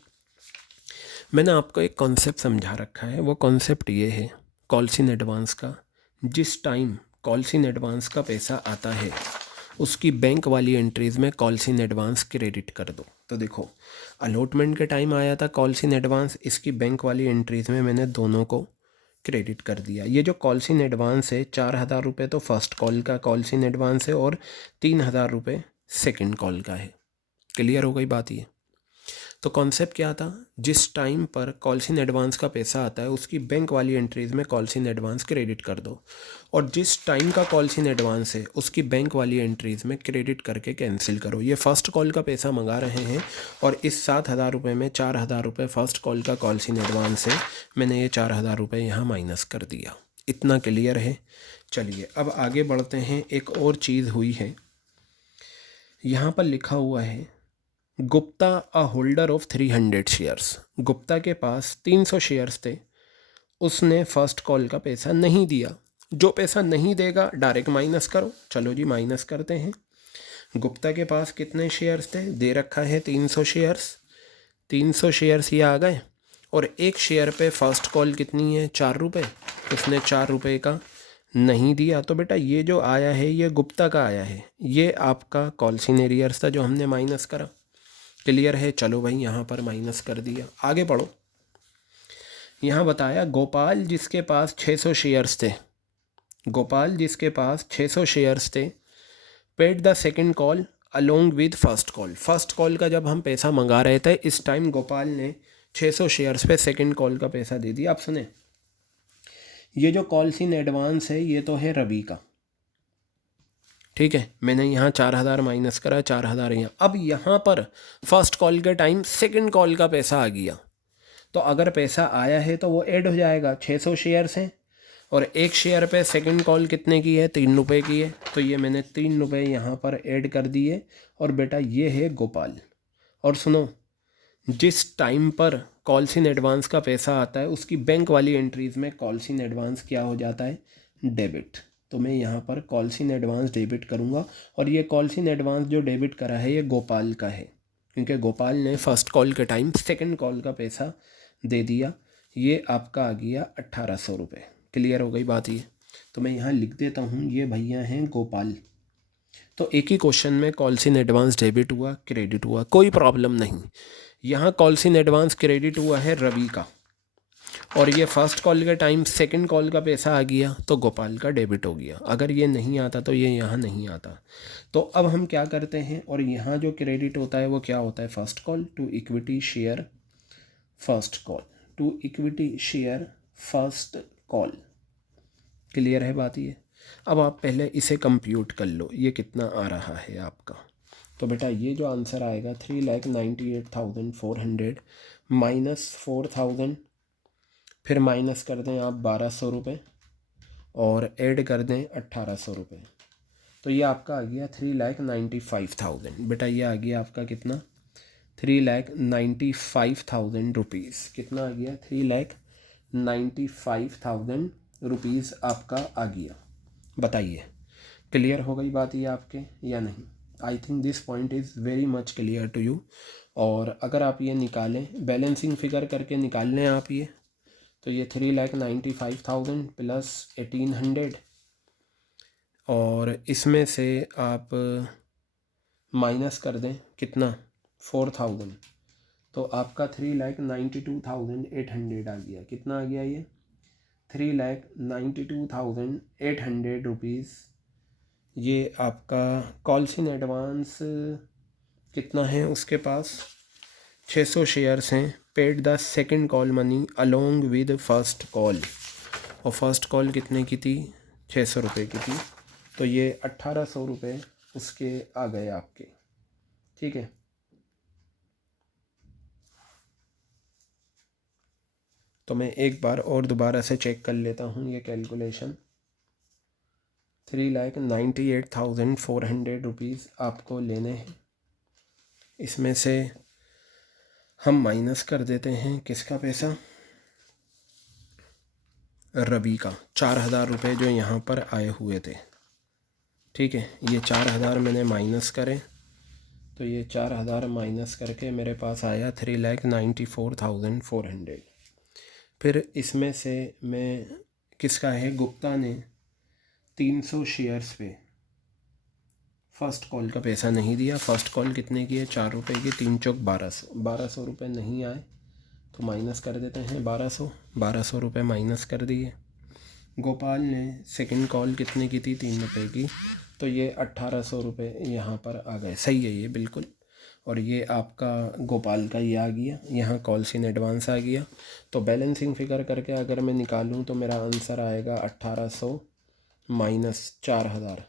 मैंने आपको एक कॉन्सेप्ट समझा रखा है। वो कॉन्सेप्ट ये है कॉल्स इन एडवांस का। जिस टाइम कॉल्स इन एडवांस का पैसा आता है उसकी बैंक वाली एंट्रीज़ में कॉल्स इन एडवांस क्रेडिट कर दो। तो देखो, अलॉटमेंट के टाइम आया था कॉल्स इन एडवांस, इसकी बैंक वाली एंट्रीज़ में मैंने दोनों को क्रेडिट कर दिया। ये जो कॉल्स इन एडवांस है, 4,000 रुपये तो फर्स्ट कॉल का कॉल्स इन एडवांस है और 3,000 रुपये सेकेंड कॉल का है। क्लियर हो गई बात ये? तो कॉन्सेप्ट क्या था, जिस टाइम पर कॉल्स इन एडवांस का पैसा आता है उसकी बैंक वाली एंट्रीज़ में कॉल्स इन एडवांस क्रेडिट कर दो, और जिस टाइम का कॉल्स इन एडवांस है उसकी बैंक वाली एंट्रीज़ में क्रेडिट करके कैंसिल करो। ये फ़र्स्ट कॉल का पैसा मंगा रहे हैं और इस 7,000 रुपये में 4,000 रुपये फ़र्स्ट कॉल का कॉल्स इन एडवांस है, मैंने ये 4,000 रुपये यहाँ माइनस कर दिया। इतना क्लियर है? चलिए अब आगे बढ़ते हैं। एक और चीज़ हुई है, यहाँ पर लिखा हुआ है गुप्ता अ होल्डर ऑफ 300 शेयर्स। गुप्ता के पास 300 शेयर्स थे, उसने फर्स्ट कॉल का पैसा नहीं दिया। जो पैसा नहीं देगा डायरेक्ट माइनस करो। चलो जी माइनस करते हैं। गुप्ता के पास कितने शेयर्स थे? दे रखा है 300 शेयर्स। 300 शेयर्स ये आ गए और एक शेयर पे फर्स्ट कॉल कितनी है? 4 रुपये। उसने 4 रुपये का नहीं दिया, तो बेटा ये जो आया है ये गुप्ता का आया है, ये आपका कॉल्स इन एरियर्स था जो हमने माइनस करा। क्लियर है? चलो भाई यहाँ पर माइनस कर दिया। आगे पढ़ो। यहाँ बताया गोपाल जिसके पास 600 शेयर्स थे, गोपाल जिसके पास 600 शेयर्स थे, paid the second call along with first call. First call का जब हम पैसा मंगा रहे थे इस टाइम गोपाल ने 600 शेयर्स पे सेकंड कॉल का पैसा दे दिया। आप सुने, ये जो कॉल्स इन एडवांस है ये तो है रवि का, ठीक है। मैंने यहाँ 4,000 माइनस करा, 4,000 यहाँ। अब यहाँ पर फर्स्ट कॉल के टाइम सेकंड कॉल का पैसा आ गया, तो अगर पैसा आया है तो वो ऐड हो जाएगा। 600 शेयर्स हैं और एक शेयर पे सेकंड कॉल कितने की है? 3 रुपये की है, तो ये मैंने 3 रुपये यहाँ पर ऐड कर दिए। और बेटा ये है गोपाल। और सुनो, जिस टाइम पर कॉल्स इन एडवांस का पैसा आता है उसकी बैंक वाली एंट्रीज़ में कॉल्स इन एडवांस क्या हो जाता है? डेबिट। तो मैं यहाँ पर कॉल्स इन एडवांस डेबिट करूँगा, और ये कॉल्स इन एडवांस जो डेबिट करा है ये गोपाल का है, क्योंकि गोपाल ने फर्स्ट कॉल के टाइम सेकंड कॉल का पैसा दे दिया। ये आपका आ गया 1,800 रुपये। क्लियर हो गई बात ये? तो मैं यहाँ लिख देता हूँ, ये भैया हैं गोपाल। तो एक ही क्वेश्चन में कॉल्स इन एडवांस डेबिट हुआ, क्रेडिट हुआ, कोई प्रॉब्लम नहीं। यहाँ कॉल्स इन एडवांस क्रेडिट हुआ है रवि का, और ये फर्स्ट कॉल के टाइम सेकंड कॉल का पैसा आ गया तो गोपाल का डेबिट हो गया। अगर ये नहीं आता तो ये यहाँ नहीं आता। तो अब हम क्या करते हैं, और यहाँ जो क्रेडिट होता है वो क्या होता है? First call to equity share first call, to equity share first call. Clear है बात ये? अब आप पहले इसे कंप्यूट कर लो, ये कितना आ रहा है आपका। तो बेटा ये जो आंसर आएगा 3,98,400 माइनस 4,000, फिर माइनस कर दें आप 1,200 रुपये और ऐड कर दें 1,800 रुपये, तो ये आपका आ गया 3,95,000। बेटा ये आ गया आपका कितना? 3,95,000 रुपीज़। कितना आ गया? 3,95,000 रुपीज़ आपका आ गया। बताइए क्लियर हो गई बात ये आपके या नहीं? I think this point is very much clear to you. और अगर आप ये निकालें, बैलेंसिंग फिगर करके निकाल लें आप ये, तो ये 3,95,000 प्लस 1,800, और इसमें से आप माइनस कर दें कितना? 4,000, तो आपका 3,92,800 आ गया। कितना आ गया ये? 3,92,800 रुपीज़। ये आपका कॉल्स इन एडवांस कितना है उसके पास? 600 शेयर्स हैं। Paid the second call money along with first call, और फर्स्ट कॉल कितने की थी? 600 रुपये की थी, तो ये 1,800 रुपये उसके आ गए आपके। ठीक है, तो मैं एक बार और दोबारा से चेक कर लेता हूँ ये कैलकुलेशन। 3,98,400 रुपीज़ आपको लेने हैं। इसमें से हम माइनस कर देते हैं किसका पैसा? रवि का 4,000 रुपये जो यहाँ पर आए हुए थे, ठीक है। ये 4,000 मैंने माइनस करें तो ये 4,000 माइनस करके मेरे पास आया 3,94,400। फिर इसमें से मैं किसका है, गुप्ता ने 300 शेयर्स पे फर्स्ट कॉल का पैसा नहीं दिया। फर्स्ट कॉल कितने की है, 4 रुपये की, 3 चौक 1200 रुपये नहीं आए तो माइनस कर देते हैं 1200 रुपये माइनस कर दिए। गोपाल ने सेकंड कॉल कितने की थी, 3 रुपये की, तो ये 1800 रुपये यहाँ पर आ गए। सही है ये बिल्कुल। और ये आपका गोपाल का ये आ गया, यहाँ कॉल्स इन एडवांस आ गया। तो बैलेंसिंग फिगर करके अगर मैं निकालूँ तो मेरा आंसर आएगा 1800 माइनस 4,000,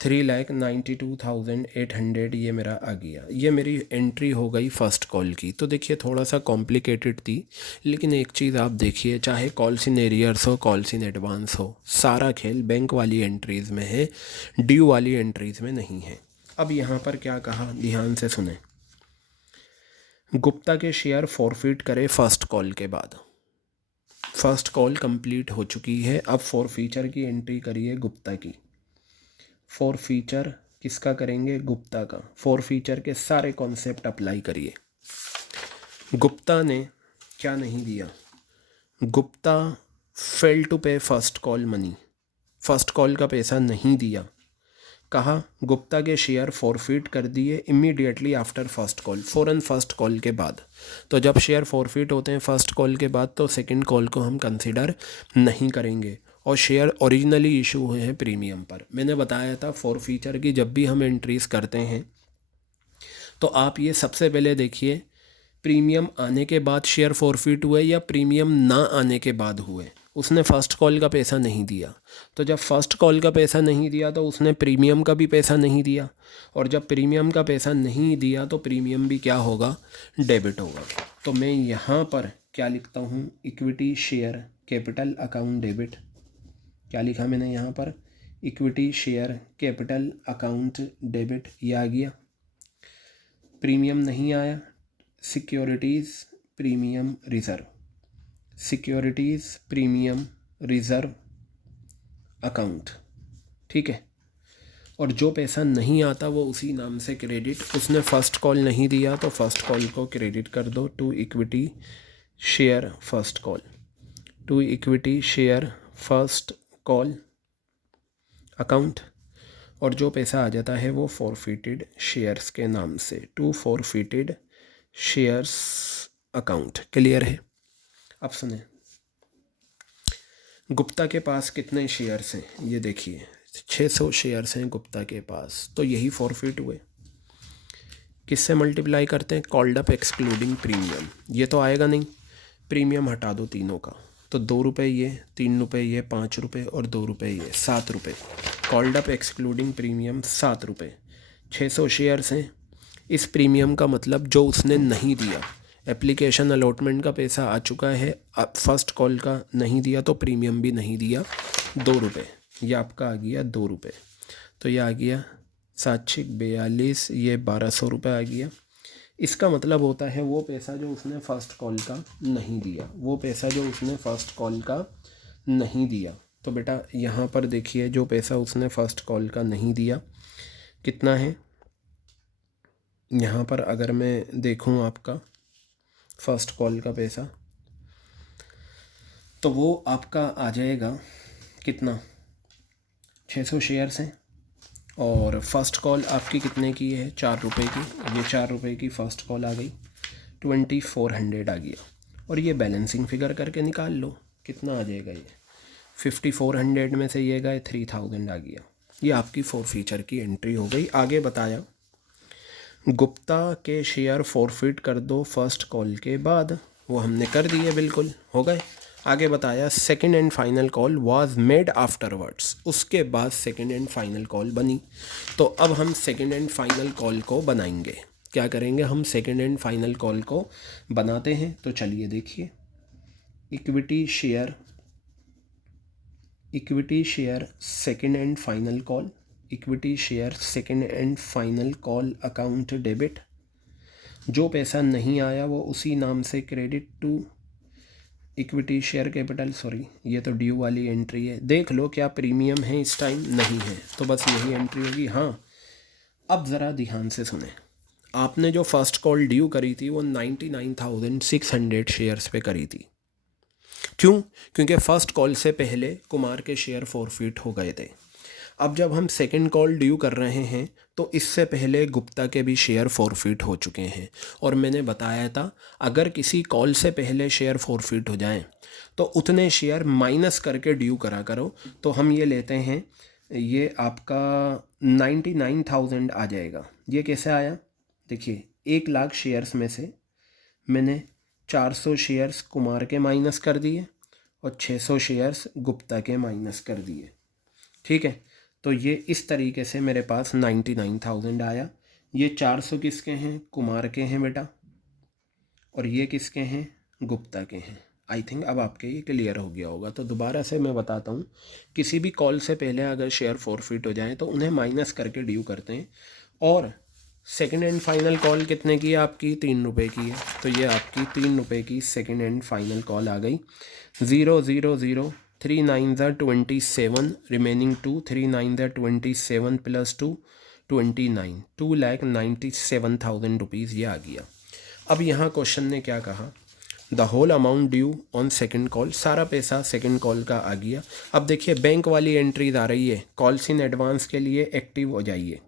3,92,800 ये मेरा आ गया। ये मेरी एंट्री हो गई फ़र्स्ट कॉल की। तो देखिए थोड़ा सा कॉम्प्लिकेटेड थी, लेकिन एक चीज़ आप देखिए, चाहे कॉल्स इन एरियर्स हो, कॉल्स इन एडवांस हो, सारा खेल बैंक वाली एंट्रीज़ में है, ड्यू वाली एंट्रीज़ में नहीं है। अब यहाँ पर क्या कहा, ध्यान से सुने। गुप्ता के शेयर फॉरफिट करे फर्स्ट कॉल के बाद। फर्स्ट कॉल कंप्लीट हो चुकी है, अब फॉरफीचर की एंट्री करिए गुप्ता की। फॉर फीचर किसका करेंगे, गुप्ता का। फॉर फीचर के सारे कॉन्सेप्ट अप्लाई करिए। गुप्ता ने क्या नहीं दिया, गुप्ता फेल टू पे first call money, first call का पैसा नहीं दिया। कहा गुप्ता के शेयर फॉरफिट कर दिए इमीडिएटली आफ्टर फर्स्ट कॉल, फ़ौरन फर्स्ट कॉल के बाद। तो जब शेयर फॉरफिट होते हैं फर्स्ट कॉल के बाद तो सेकंड कॉल को हम कंसिडर नहीं करेंगे। और शेयर ओरिजिनली इशू हुए हैं प्रीमियम पर। मैंने बताया था फॉर फीचर की जब भी हम एंट्रीज़ करते हैं तो आप ये सबसे पहले देखिए, प्रीमियम आने के बाद शेयर फॉरफिट हुए या प्रीमियम ना आने के बाद हुए। उसने फ़र्स्ट कॉल का पैसा नहीं दिया, तो जब फ़र्स्ट कॉल का पैसा नहीं दिया तो उसने प्रीमियम का भी पैसा नहीं दिया, और जब प्रीमियम का पैसा नहीं दिया तो प्रीमियम भी क्या होगा, डेबिट होगा। तो मैं यहाँ पर क्या लिखता हूँ, equity share capital account debit. क्या लिखा मैंने यहाँ पर, equity share capital account debit, ये आ गया। प्रीमियम नहीं आया, securities premium reserve, securities premium reserve account, ठीक है। और जो पैसा नहीं आता वो उसी नाम से क्रेडिट, उसने फ़र्स्ट कॉल नहीं दिया तो फ़र्स्ट कॉल को क्रेडिट कर दो to equity share first call, to equity share first call account. और जो पैसा आ जाता है वो फॉरफिटेड शेयर्स के नाम से, to forfeited shares account. Clear है। अब सुने, गुप्ता के पास कितने शेयर्स हैं, ये देखिए 600 शेयर्स हैं गुप्ता के पास, तो यही फॉरफिट हुए। किससे मल्टीप्लाई करते हैं, कॉल्ड अप एक्सक्लूडिंग प्रीमियम, ये तो आएगा नहीं, प्रीमियम हटा दो तीनों का, तो 2 रुपये ये, 3 रुपये ये, 5 रुपये और 2 रुपये ये, 7 रुपये। कॉल्ड अप एक्सक्लूडिंग प्रीमियम 7 रुपये। 600 शेयर्स हैं, इस प्रीमियम का मतलब जो उसने नहीं दिया, एप्लीकेशन अलॉटमेंट का पैसा आ चुका है, अब फर्स्ट कॉल का नहीं दिया तो प्रीमियम भी नहीं दिया, 2 रुपये, ये आपका आ गया 2 रुपये। तो ये आ गया 742, ये 1200 रुपये आ गया। इसका मतलब होता है वो पैसा जो उसने फ़र्स्ट कॉल का नहीं दिया, वो पैसा जो उसने फ़र्स्ट कॉल का नहीं दिया। तो बेटा यहाँ पर देखिए, जो पैसा उसने फ़र्स्ट कॉल का नहीं दिया कितना है, यहाँ पर अगर मैं देखूँ आपका फ़र्स्ट कॉल का पैसा, तो वो आपका आ जाएगा कितना, 600 शेयर्स हैं और फ़र्स्ट कॉल आपकी कितने की है, 4 रुपये की। ये 4 रुपये की फ़र्स्ट कॉल आ गई, 2400 आ गया। और ये बैलेंसिंग फ़िगर करके निकाल लो कितना आ जाएगा, ये 5400 में से ये गए 3000 आ गया। ये आपकी फॉरफीचर की एंट्री हो गई। आगे बताया, गुप्ता के शेयर फॉरफिट कर दो फर्स्ट कॉल के बाद, वो हमने कर दिए, बिल्कुल हो गए। आगे बताया, second and final call was made afterwards, उसके बाद सेकंड एंड फाइनल कॉल बनी। तो अब हम सेकंड एंड फाइनल कॉल को बनाएंगे। क्या करेंगे, हम सेकंड एंड फाइनल कॉल को बनाते हैं। तो चलिए देखिए, equity share second and final call, equity share second and final call account debit. जो पैसा नहीं आया वो उसी नाम से credit to equity share capital, sorry ये तो ड्यू वाली एंट्री है। देख लो क्या प्रीमियम है इस टाइम, नहीं है तो बस यही एंट्री होगी। हाँ अब ज़रा ध्यान से सुने, आपने जो फर्स्ट कॉल ड्यू करी थी वो 99,600 शेयर्स पे करी थी। क्यों? क्योंकि फ़र्स्ट कॉल से पहले कुमार के शेयर फॉरफिट हो गए थे। अब जब हम सेकंड कॉल ड्यू कर रहे हैं तो इससे पहले गुप्ता के भी शेयर फॉरफिट हो चुके हैं। और मैंने बताया था अगर किसी कॉल से पहले शेयर फॉरफिट हो जाएं तो उतने शेयर माइनस करके ड्यू करा करो। तो हम ये लेते हैं, ये आपका 99,000 आ जाएगा। ये कैसे आया? देखिए 1,00,000 शेयर्स में से मैंने 400 शेयर्स कुमार के माइनस कर दिए और 600 शेयर्स गुप्ता के माइनस कर दिए। ठीक है, तो ये इस तरीके से मेरे पास 99,000 आया। ये 400 किसके हैं? कुमार के हैं बेटा, और ये किसके हैं? गुप्ता के हैं। आई थिंक अब आपके ये क्लियर हो गया होगा। तो दोबारा से मैं बताता हूँ, किसी भी कॉल से पहले अगर शेयर फॉरफिट हो जाए तो उन्हें माइनस करके ड्यू करते हैं। और सेकंड एंड फाइनल कॉल कितने की है आपकी? 3 रुपये की है। तो ये आपकी 3 रुपये की सेकंड एंड फाइनल कॉल आ गई। 0 0 0 3 9 27 रिमेनिंग 2 3 9 27 प्लस 2 29 2,97,000 रुपीज़ ये आ गया। अब यहाँ क्वेश्चन ने क्या कहा? The whole amount due on second call, सारा पैसा सेकंड कॉल का आ गया। अब देखिए बैंक वाली एंट्रीज आ रही है, कॉल्स इन एडवांस के लिए एक्टिव हो जाइए।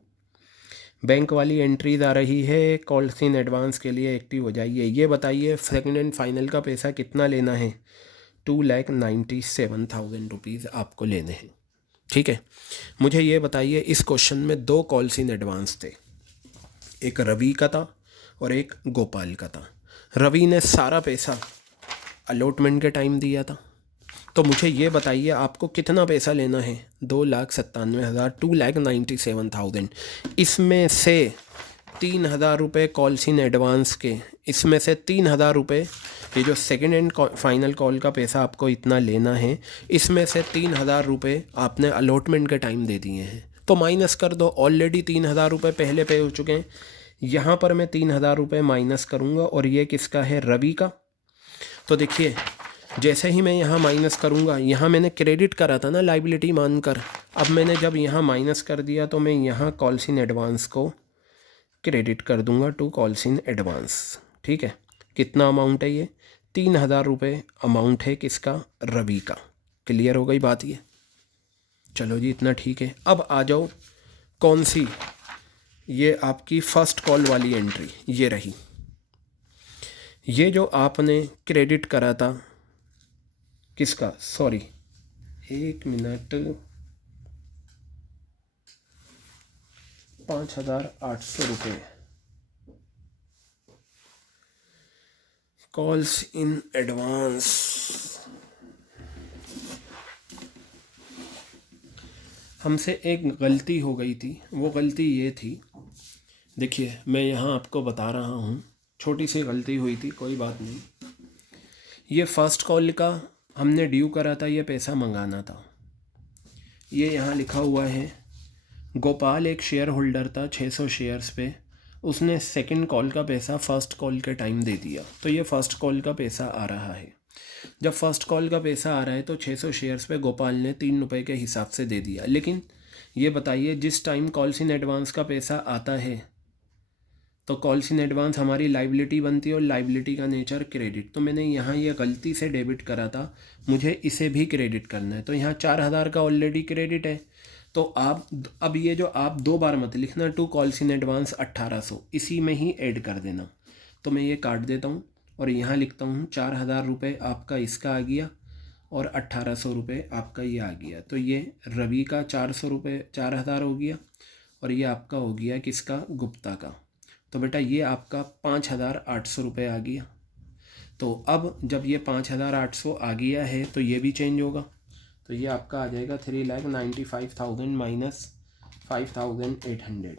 बैंक वाली एंट्रीज आ रही है, कॉल्स इन एडवांस के लिए एक्टिव हो जाइए। ये बताइए सेकंड एंड फाइनल का पैसा कितना लेना है? 2,97,000 रुपीज़ आपको लेने हैं। ठीक है, मुझे ये बताइए इस क्वेश्चन में 2 कॉल्स इन एडवांस थे, एक रवि का था और एक गोपाल का था। रवि ने सारा पैसा अलॉटमेंट के टाइम दिया था। तो मुझे ये बताइए आपको कितना पैसा लेना है? 2,97,000, 2,97,000। इसमें से 3,000 रुपये कॉल्स इन एडवांस के, इसमें से 3,000 रुपये ये जो सेकेंड एंड फाइनल कॉल का पैसा आपको इतना लेना है, इसमें से 3,000 रुपये आपने अलॉटमेंट के टाइम दे दिए हैं। तो माइनस कर दो, ऑलरेडी 3,000 रुपये पहले पे हो चुके हैं। यहाँ पर मैं 3,000 रुपये माइनस करूँगा और ये किसका है? रवि का। तो देखिए जैसे ही मैं यहाँ माइनस करूँगा, यहाँ मैंने क्रेडिट करा था ना लाइबिलिटी मानकर, अब मैंने जब यहाँ माइनस कर दिया तो मैं यहाँ कॉल्स इन एडवांस को क्रेडिट कर दूँगा टू कॉल्स इन एडवांस। ठीक है, कितना अमाउंट है ये? 3,000 रुपये अमाउंट है किसका? रवि का। क्लियर हो गई बात ये? चलो जी इतना ठीक है। अब आ जाओ कौन सी, ये आपकी फ़र्स्ट कॉल वाली एंट्री ये रही। ये जो आपने क्रेडिट करा था किसका? सॉरी 1 मिनट, 5,800 रुपये कॉल्स इन एडवांस। हमसे एक गलती हो गई थी, वो गलती ये थी, देखिए मैं यहाँ आपको बता रहा हूँ, छोटी सी गलती हुई थी, कोई बात नहीं। ये फ़र्स्ट कॉल का हमने ड्यू करा था, ये पैसा मंगाना था। ये यहाँ लिखा हुआ है, गोपाल एक शेयर होल्डर था 600 शेयर्स पे, उसने सेकंड कॉल का पैसा फ़र्स्ट कॉल के टाइम दे दिया। तो ये फ़र्स्ट कॉल का पैसा आ रहा है। जब फ़र्स्ट कॉल का पैसा आ रहा है तो 600 शेयर्स पे गोपाल ने 3 रुपये के हिसाब से दे दिया। लेकिन ये बताइए जिस टाइम कॉल्स इन एडवांस का पैसा आता है तो कॉल्स इन एडवांस हमारी लाइबिलिटी बनती है और लाइबिलिटी का नेचर क्रेडिट। तो मैंने यहाँ ये गलती से डेबिट करा था, मुझे इसे भी क्रेडिट करना है। तो यहाँ 4,000 का ऑलरेडी क्रेडिट है। तो आप अब ये जो आप 2 बार मत लिखना, टू कॉल्स इन एडवांस 1,800 इसी में ही ऐड कर देना। तो मैं ये काट देता हूँ और यहाँ लिखता हूँ 4,000 रुपये आपका इसका आ गया और 1,800 रुपये आपका ये आ गया। तो ये रवि का 400 रुपये 4,000 हो गया और ये आपका हो गया किसका? गुप्ता का। तो बेटा ये आपका 5,800 रुपये आ गया। तो अब जब ये 5,800 आ गया है तो ये भी चेंज होगा। तो ये आपका आ जाएगा 3,95,000 माइनस 5,800,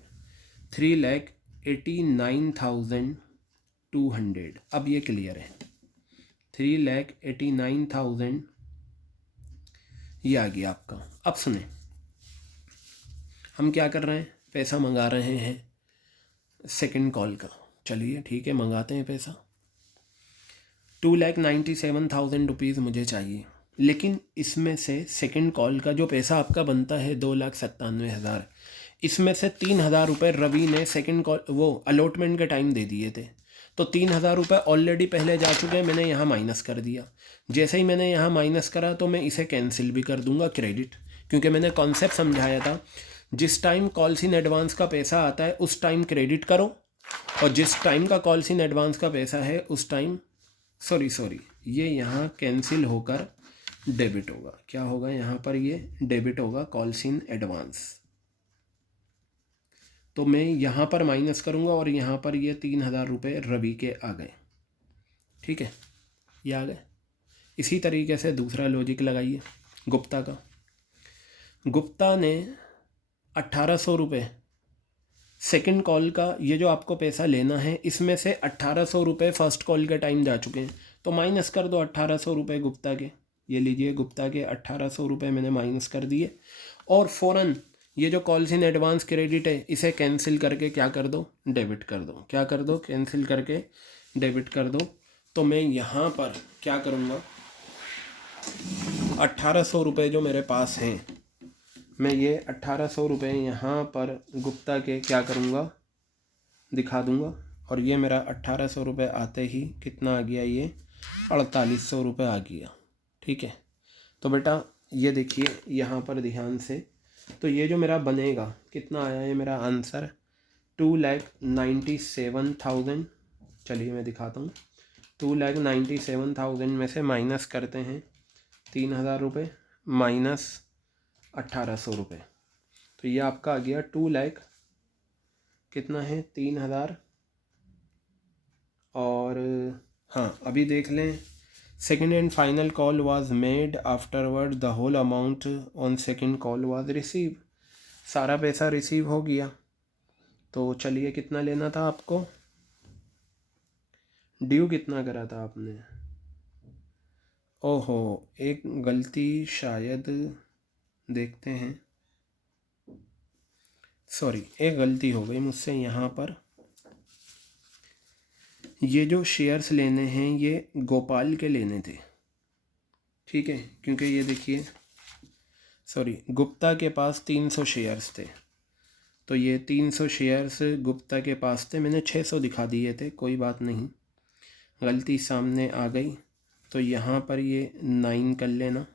3,89,200। अब ये क्लियर है, 3,89,000 ये आ गया आपका। अब सुने, हम क्या कर रहे हैं? पैसा मंगा रहे हैं सेकंड कॉल का। चलिए ठीक है, मंगाते हैं पैसा। 2,97,000 रुपीज़ मुझे चाहिए, लेकिन इसमें से सेकंड कॉल का जो पैसा आपका बनता है 2,97,000, इसमें से 3,000 रुपये रवि ने सेकंड कॉल वो अलॉटमेंट के टाइम दे दिए थे। तो 3,000 रुपये ऑलरेडी पहले जा चुके हैं, मैंने यहाँ माइनस कर दिया। जैसे ही मैंने यहाँ माइनस करा तो मैं इसे कैंसिल भी कर दूंगा क्रेडिट, क्योंकि मैंने कॉन्सेप्ट समझाया था जिस टाइम कॉल्स इन एडवांस का पैसा आता है उस टाइम क्रेडिट करो, और जिस टाइम का कॉल्स इन एडवांस का पैसा है उस टाइम सॉरी ये यहाँ कैंसिल होकर डेबिट होगा। क्या होगा यहाँ पर, ये डेबिट होगा कॉल्स इन एडवांस। तो मैं यहाँ पर माइनस करूँगा और यहाँ पर ये 3,000 रुपये रवि के आ गए। ठीक है, ये आ गए। इसी तरीके से दूसरा लॉजिक लगाइए गुप्ता का। गुप्ता ने 1,800 रुपये सेकेंड कॉल का, ये जो आपको पैसा लेना है इसमें से 1,800 रुपये फर्स्ट कॉल के टाइम जा चुके हैं, तो माइनस कर दो 1,800 रुपये गुप्ता के। ये लीजिए गुप्ता के 1,800 रुपये मैंने माइनस कर दिए, और फ़ौरन ये जो कॉल्स इन एडवांस क्रेडिट है इसे कैंसिल करके क्या कर दो, डेबिट कर दो। क्या कर दो, कैंसिल करके डेबिट कर दो। तो मैं यहाँ पर क्या करूँगा, 1,800 रुपये जो मेरे पास हैं, मैं ये 1,800 रुपये यहाँ पर गुप्ता के क्या करूँगा, दिखा दूँगा। और ये मेरा 1,800 रुपये आते ही कितना आ गया, ये 4,800 रुपये आ गया। ठीक है, तो बेटा ये देखिए यहाँ पर ध्यान से, तो ये जो मेरा बनेगा कितना आया है मेरा आंसर, 2,97,000। चलिए मैं दिखाता हूँ। 2,97,000 में से माइनस करते हैं 3,000 रुपये माइनस 1,800 रुपये, तो ये आपका आ गया 2 लाख कितना है, 3,000। और हाँ, अभी देख लें, second and final call was made afterward the whole amount on second call was receive. सारा पैसा रिसीव हो गया। तो चलिए कितना लेना था आपको, ड्यू कितना करा था आपने, ओहो एक गलती शायद, देखते हैं, सॉरी एक गलती हो गई मुझसे यहाँ पर। ये जो शेयर्स लेने हैं ये गोपाल के लेने थे। ठीक है, क्योंकि ये देखिए सॉरी गुप्ता के पास 300 शेयर्स थे, तो ये 300 शेयर्स गुप्ता के पास थे, मैंने 600 दिखा दिए थे, कोई बात नहीं, गलती सामने आ गई। तो यहाँ पर ये 9 कर लेना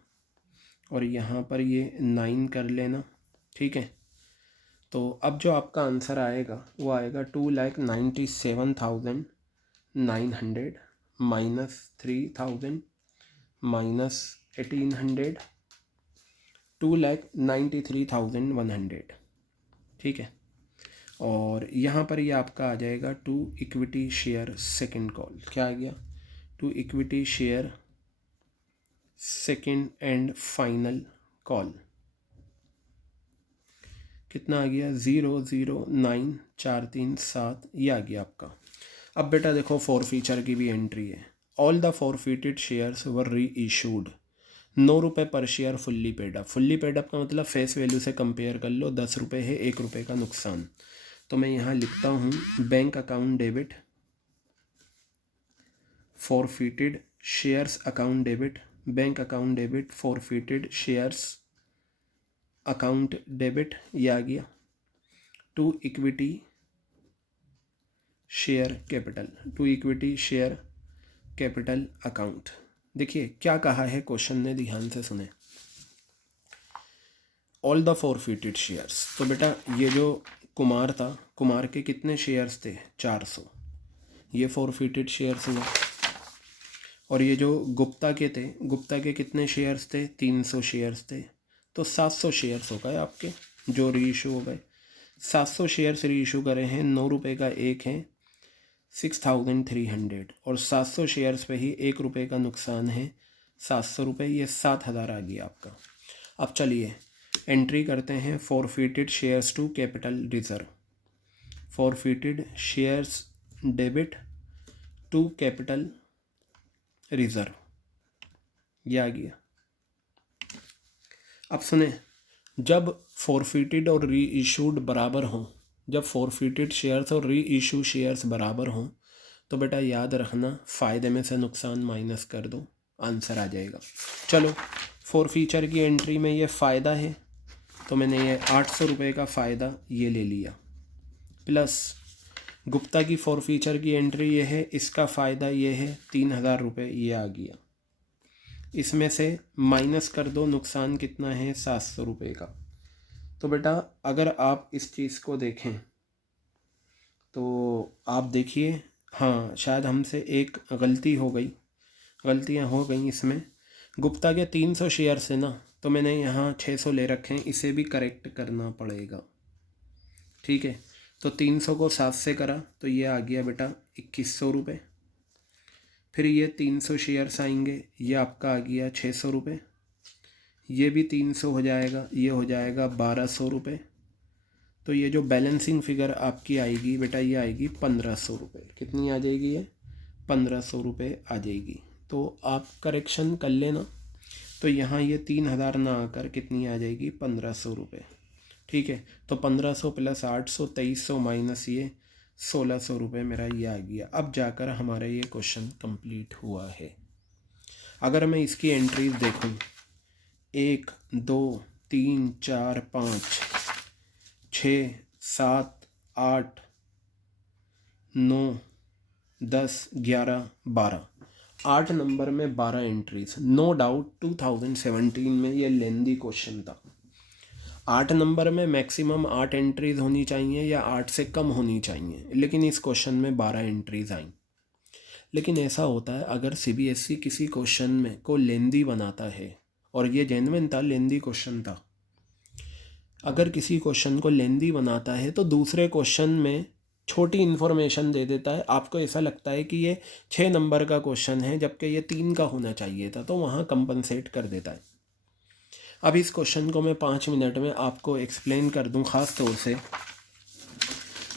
और यहाँ पर ये 9 कर लेना। ठीक है, तो अब जो आपका आंसर आएगा वो आएगा 2,97,900 माइनस 3,000 माइनस 1,800, 2,93,100। ठीक है, और यहाँ पर ये आपका आ जाएगा to equity share second call. क्या आ गया, to equity share second and final call कितना आ गया, 0,0,9,437, ये आ गया आपका। अब बेटा देखो फॉरफीचर की भी एंट्री है। ऑल द फॉरफिटेड शेयर्स वर री इशूड, 9 रुपये पर share fully paid up. Fully paid up का मतलब फेस वैल्यू से कंपेयर कर लो, 10 रुपये है, 1 रुपये का नुकसान। तो मैं यहाँ लिखता हूँ bank account debit, forfeited shares account debit, bank account debit, forfeited shares account debit, ये आ गया। To equity share capital, to equity share capital account. देखिए क्या कहा है क्वेश्चन ने, ध्यान से सुने। ऑल द फॉरफिटेड शेयर्स, तो बेटा ये जो कुमार था, कुमार के कितने शेयर्स थे, 400, ये फॉरफिटेड शेयर्स हुआ। और ये जो गुप्ता के थे, गुप्ता के कितने शेयर्स थे, 300 शेयर्स थे, तो 700 शेयर्स हो गए आपके जो री इशू हो गए। 700 शेयर्स री इशू करे हैं, 9 रुपये का एक है, 6,300, और 700 शेयर्स पे ही 1 रुपये का नुकसान है, 700 रुपये, ये 7,000 आ गया आपका। अब चलिए एंट्री करते हैं forfeited shares to capital reserve, forfeited shares debit to capital reserve, ये आ गया। अब सुने, जब फॉरफिटेड और री इशूड बराबर हों, जब फॉरफिटेड शेयर्स और री इशू शेयर्स बराबर हों, तो बेटा याद रखना फ़ायदे में से नुकसान माइनस कर दो, आंसर आ जाएगा। चलो फोर फीचर की एंट्री में ये फ़ायदा है तो मैंने ये 800 रुपये का फ़ायदा ये ले लिया, प्लस गुप्ता की फोर फीचर की एंट्री ये है, इसका फ़ायदा ये है 3000 रुपये ये आ गया। इसमें से माइनस कर दो, नुकसान कितना है 700 रुपये का। तो बेटा अगर आप इस चीज़ को देखें तो आप देखिए, हाँ शायद हमसे एक गलती हो गई, गलतियाँ हो गई इसमें। गुप्ता के 300 शेयर से ना, तो मैंने यहाँ 600 ले रखे हैं, इसे भी करेक्ट करना पड़ेगा। ठीक है, तो 300 को 7 से करा तो ये आ गया बेटा 2100 रुपये। फिर ये 300 शेयर्स आएंगे, ये आपका आ गया 600 रुपये। ये भी 300 हो जाएगा, ये हो जाएगा 1200 रुपये। तो ये जो बैलेंसिंग फ़िगर आपकी आएगी बेटा ये आएगी 1500 रुपये। कितनी आ जाएगी ये? 1500 रुपये आ जाएगी। तो आप करेक्शन कर लेना, तो यहाँ ये 3000 ना आकर कितनी आ जाएगी? 1500 रुपये। ठीक है, तो 1500 प्लस 800 2300 माइनस ये 1600 रुपये मेरा ये आ गया। अब जाकर हमारा ये क्वेश्चन कंप्लीट हुआ है। अगर मैं इसकी एंट्रीज देखूँ 1 2 3 4 5 6 7 8 9 10 11 12, 8 नंबर में 12 एंट्रीज। नो डाउट 2017 में ये लेंदी क्वेश्चन था। 8 नंबर में मैक्सिमम 8 एंट्रीज होनी चाहिए या 8 से कम होनी चाहिए, लेकिन इस क्वेश्चन में 12 एंट्रीज आई। लेकिन ऐसा होता है अगर सीबीएसई किसी क्वेश्चन में को लेंदी बनाता है, और ये जेन्युइन था, लेंदी क्वेश्चन था। अगर किसी क्वेश्चन को लेंदी बनाता है तो दूसरे क्वेश्चन में छोटी इन्फॉर्मेशन दे देता है, आपको ऐसा लगता है कि ये 6 नंबर का क्वेश्चन है जबकि ये 3 का होना चाहिए था, तो वहाँ कंपनसेट कर देता है। अब इस क्वेश्चन को मैं 5 मिनट में आपको एक्सप्लेन कर दूँ। ख़ास तौर से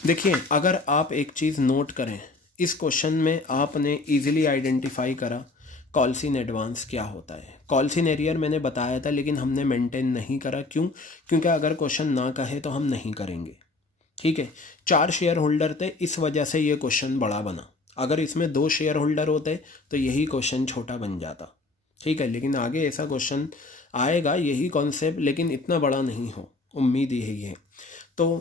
देखिए, अगर आप एक चीज़ नोट करें, इस क्वेश्चन में आपने ईजिली आइडेंटिफाई करा कॉल्स इन एडवांस क्या होता है। कॉल्स इन एरियर मैंने बताया था, लेकिन हमने मेंटेन नहीं करा। क्यों? क्योंकि अगर क्वेश्चन ना कहे तो हम नहीं करेंगे। ठीक है, 4 शेयर होल्डर थे, इस वजह से ये क्वेश्चन बड़ा बना। अगर इसमें 2 शेयर होल्डर होते तो यही क्वेश्चन छोटा बन जाता। ठीक है, लेकिन आगे ऐसा क्वेश्चन आएगा, यही कॉन्सेप्ट, लेकिन इतना बड़ा नहीं हो, उम्मीद यही है। तो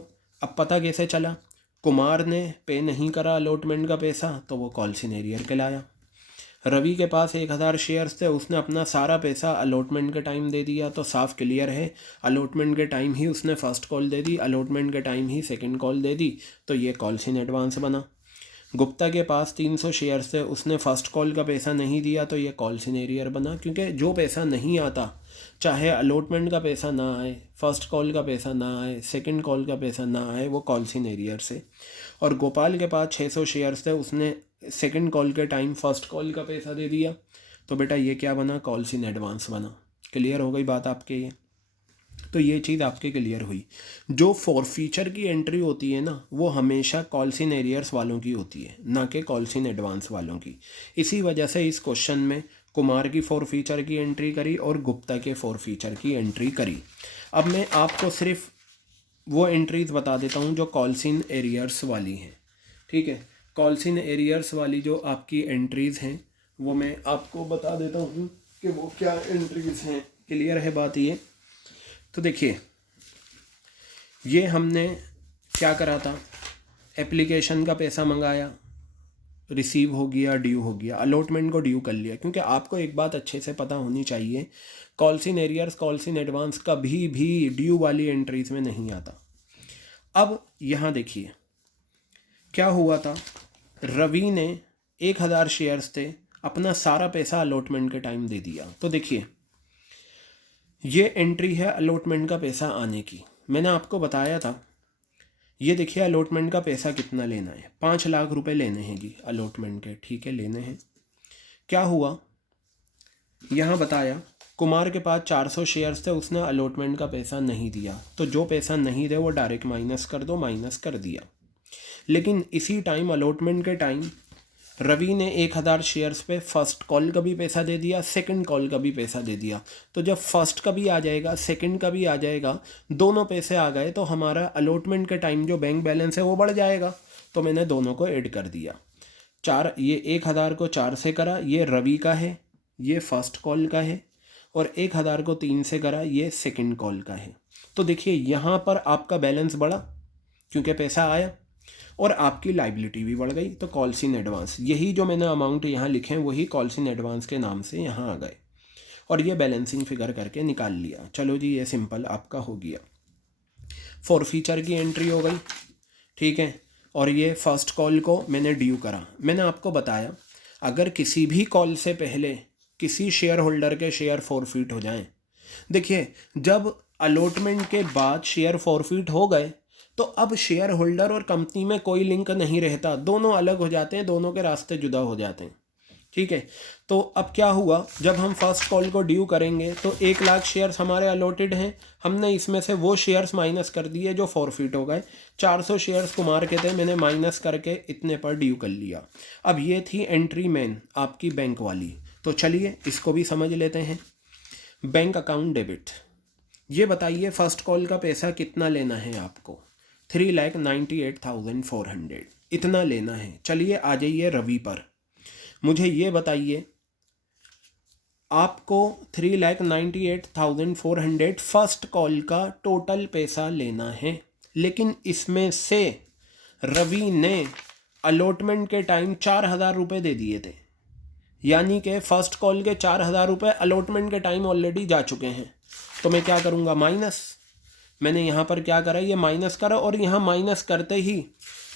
अब पता कैसे चला? कुमार ने पे नहीं करा अलॉटमेंट का पैसा, तो वो कॉल्स इन एरियर के लाया। रवि के पास 1000 शेयर्स थे, उसने अपना सारा पैसा अलॉटमेंट के टाइम दे दिया, तो साफ क्लियर है अलॉटमेंट के टाइम ही उसने फर्स्ट कॉल दे दी, अलॉटमेंट के टाइम ही सेकंड कॉल दे दी, तो ये कॉल्स इन एडवांस बना। गुप्ता के पास 300 शेयर्स थे, उसने फर्स्ट कॉल का पैसा नहीं दिया, तो ये कॉल्स इन एरियर बना। क्योंकि जो पैसा नहीं आता, चाहे अलॉटमेंट का पैसा ना आए, फर्स्ट कॉल का पैसा ना आए, सेकंड कॉल का पैसा ना आए, वो कॉल्स इन एरियर से। और गोपाल के पास 600 शेयर्स थे, उसने सेकंड कॉल के टाइम फर्स्ट कॉल का पैसा दे दिया, तो बेटा ये क्या बना? कॉल्स इन एडवांस बना। क्लियर हो गई बात आपके ये? तो ये चीज़ आपके क्लियर हुई। जो फॉर फीचर की एंट्री होती है ना, वो हमेशा कॉल्स इन एरियर्स वालों की होती है, ना कि कॉल्स इन एडवांस वालों की। इसी वजह से इस क्वेश्चन में कुमार की फॉर फीचर की एंट्री करी और गुप्ता के फॉर फीचर की एंट्री करी। अब मैं आपको सिर्फ वो एंट्रीज बता देता हूँ जो कॉल्स इन एरियर्स वाली हैं। ठीक है, कॉल्स इन एरियर्स वाली जो आपकी एंट्रीज़ हैं वो मैं आपको बता देता हूँ कि वो क्या एंट्रीज़ हैं। क्लियर है बात ये? तो देखिए, ये हमने क्या करा था, एप्लीकेशन का पैसा मंगाया, रिसीव हो गया, ड्यू हो गया, अलॉटमेंट को ड्यू कर लिया। क्योंकि आपको एक बात अच्छे से पता होनी चाहिए, calls in arrears, calls in advance कभी भी ड्यू वाली एंट्रीज में नहीं आता। अब यहाँ देखिए क्या हुआ था, रवि ने 1000 शेयर्स थे, अपना सारा पैसा अलॉटमेंट के टाइम दे दिया। तो देखिए ये एंट्री है अलॉटमेंट का पैसा आने की। मैंने आपको बताया था, ये देखिए अलॉटमेंट का पैसा कितना लेना है, 5 लाख रुपए लेने हैं जी अलॉटमेंट के। ठीक है, लेने हैं। क्या हुआ, यहाँ बताया कुमार के पास 400 शेयर्स थे, उसने अलॉटमेंट का पैसा नहीं दिया, तो जो पैसा नहीं दे वो डायरेक्ट माइनस कर दो, माइनस कर दिया। लेकिन इसी टाइम अलॉटमेंट के टाइम रवि ने 1000 शेयर्स पे फर्स्ट कॉल का भी पैसा दे दिया, सेकंड कॉल का भी पैसा दे दिया। तो जब फर्स्ट का भी आ जाएगा, सेकंड का भी आ जाएगा, दोनों पैसे आ गए, तो हमारा अलॉटमेंट के टाइम जो बैंक बैलेंस है वो बढ़ जाएगा। तो मैंने दोनों को ऐड कर दिया। 4, ये 1000 को 4 से करा, ये रवि का है, ये फर्स्ट कॉल का है, और 1000 को 3 से करा, ये सेकंड कॉल का है। तो देखिए यहाँ पर आपका बैलेंस बढ़ा क्योंकि पैसा आया, और आपकी लाइबिलिटी भी बढ़ गई। तो कॉल्स इन एडवांस, यही जो मैंने अमाउंट यहाँ लिखे हैं वही कॉल्स इन एडवांस के नाम से यहाँ आ गए, और ये बैलेंसिंग फिगर करके निकाल लिया। चलो जी, ये सिंपल आपका हो गया। फॉरफीचर की एंट्री हो गई, ठीक है। और ये फर्स्ट कॉल को मैंने ड्यू करा। मैंने आपको बताया अगर किसी भी कॉल से पहले किसी शेयर होल्डर के शेयर फॉरफीट हो जाएं, देखिए जब अलॉटमेंट के बाद शेयर फॉरफीट हो गए तो अब शेयर होल्डर और कंपनी में कोई लिंक नहीं रहता, दोनों अलग हो जाते हैं, दोनों के रास्ते जुदा हो जाते हैं, ठीक है। तो अब क्या हुआ, जब हम फर्स्ट कॉल को ड्यू करेंगे तो 1 लाख शेयर्स हमारे अलॉटेड हैं, हमने इसमें से वो शेयर्स माइनस कर दिए जो फॉरफिट हो गए। 400 शेयर्स कुमार के थे, मैंने माइनस करके इतने पर ड्यू कर लिया। अब ये थी एंट्री मेन आपकी बैंक वाली। तो चलिए इसको भी समझ लेते हैं। बैंक अकाउंट डेबिट, ये बताइए फर्स्ट कॉल का पैसा कितना लेना है आपको? 3,98,400 इतना लेना है। चलिए आ जाइए रवि पर, मुझे ये बताइए आपको 3,98,400 फर्स्ट कॉल का टोटल पैसा लेना है, लेकिन इसमें से रवि ने अलॉटमेंट के टाइम 4,000 रुपये दे दिए थे, यानी कि फर्स्ट कॉल के 4,000 रुपये अलॉटमेंट के टाइम ऑलरेडी जा चुके हैं। तो मैं क्या करूँगा, माइनस। मैंने यहाँ पर क्या करा, ये माइनस करा, और यहाँ माइनस करते ही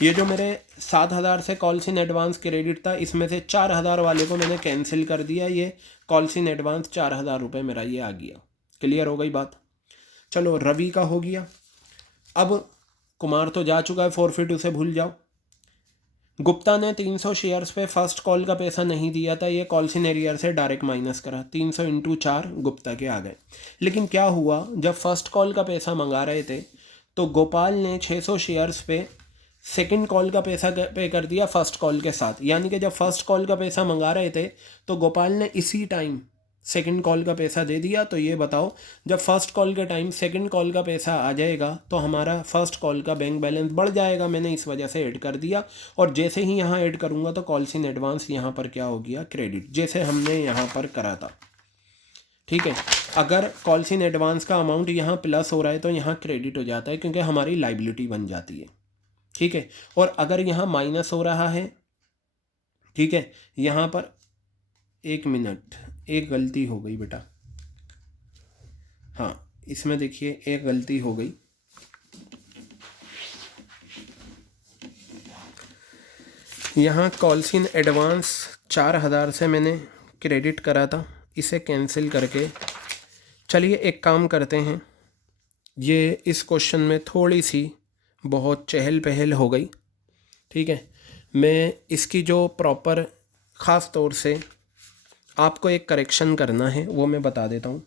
ये जो मेरे 7,000 से कॉल्स इन एडवांस क्रेडिट था, इसमें से 4,000 वाले को मैंने कैंसिल कर दिया। ये कॉल्स इन एडवांस 4,000 रुपये मेरा ये आ गया। क्लियर हो गई बात? चलो रवि का हो गया। अब कुमार तो जा चुका है फॉरफिट, उसे भूल जाओ। गुप्ता ने 300 शेयर्स पे फर्स्ट कॉल का पैसा नहीं दिया था, ये कॉल्स इन एरियर से डायरेक्ट माइनस करा। 300 × 4 गुप्ता के आ गए। लेकिन क्या हुआ, जब फर्स्ट कॉल का पैसा मंगा रहे थे तो गोपाल ने 600 शेयर्स पे सेकंड कॉल का पैसा पे कर दिया फर्स्ट कॉल के साथ। यानी कि जब फर्स्ट कॉल का पैसा मंगा रहे थे तो गोपाल ने इसी टाइम सेकंड कॉल का पैसा दे दिया। तो ये बताओ, जब फर्स्ट कॉल के टाइम सेकंड कॉल का पैसा आ जाएगा तो हमारा फर्स्ट कॉल का बैंक बैलेंस बढ़ जाएगा। मैंने इस वजह से ऐड कर दिया, और जैसे ही यहाँ ऐड करूँगा तो कॉल्स इन एडवांस यहाँ पर क्या हो गया, क्रेडिट, जैसे हमने यहाँ पर करा था, ठीक है। अगर कॉल्स इन एडवांस का अमाउंट यहाँ प्लस हो रहा है तो यहाँ क्रेडिट हो जाता है, क्योंकि हमारी लाइबिलिटी बन जाती है, ठीक है। और अगर यहाँ माइनस हो रहा है, ठीक है, यहाँ पर 1 मिनट, एक गलती हो गई बेटा, हाँ इसमें देखिए एक गलती हो गई। यहाँ कॉल्स इन एडवांस 4,000 से मैंने क्रेडिट करा था, इसे कैंसिल करके चलिए एक काम करते हैं। ये इस क्वेश्चन में थोड़ी सी बहुत चहल पहल हो गई, ठीक है। मैं इसकी जो प्रॉपर ख़ास तौर से आपको एक करेक्शन करना है वो मैं बता देता हूँ।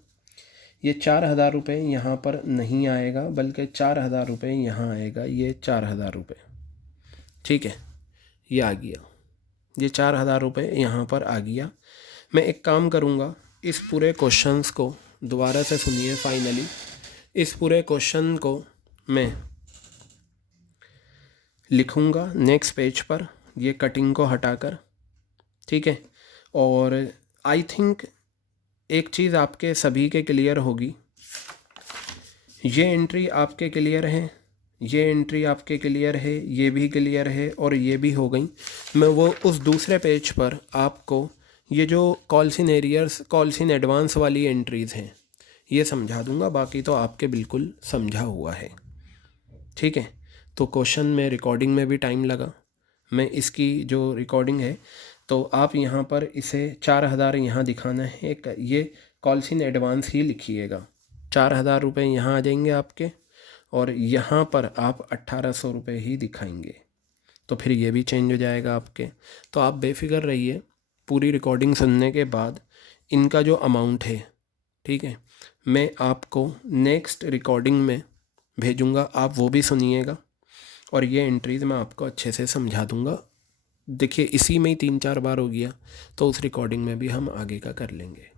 ये 4,000 रुपये यहाँ पर नहीं आएगा, बल्कि 4,000 रुपये यहाँ आएगा। ये 4,000 रुपये, ठीक है, ये आ गया। ये 4,000 रुपये यहाँ पर आ गया। मैं एक काम करूँगा, इस पूरे क्वेश्चंस को दोबारा से सुनिए। फाइनली इस पूरे क्वेश्चन को मैं लिखूँगा नेक्स्ट पेज पर, ये कटिंग को हटाकर, ठीक है। और आई थिंक एक चीज़ आपके सभी के क्लियर होगी, ये एंट्री आपके क्लियर है, ये एंट्री आपके क्लियर है, ये भी क्लियर है, और ये भी हो गई। मैं वो उस दूसरे पेज पर आपको ये जो calls in arrears, calls in advance वाली एंट्रीज़ हैं ये समझा दूंगा, बाकी तो आपके बिल्कुल समझा हुआ है, ठीक है। तो क्वेश्चन में रिकॉर्डिंग में भी टाइम लगा, मैं इसकी जो रिकॉर्डिंग है तो आप यहाँ पर इसे 4,000 यहाँ दिखाना है, ये कॉल्स इन एडवांस ही लिखिएगा। 4,000 रुपये यहाँ आ जाएंगे आपके, और यहाँ पर आप 1,800 रुपये ही दिखाएंगे, तो फिर ये भी चेंज हो जाएगा आपके। तो आप बेफिक्र रहिए, पूरी रिकॉर्डिंग सुनने के बाद इनका जो अमाउंट है, ठीक है, मैं आपको नेक्स्ट रिकॉर्डिंग में भेजूँगा, आप वो भी सुनिएगा, और ये एंट्रीज़ मैं आपको अच्छे से समझा दूँगा। देखिए इसी में ही 3-4 बार हो गया, तो उस रिकॉर्डिंग में भी हम आगे का कर लेंगे।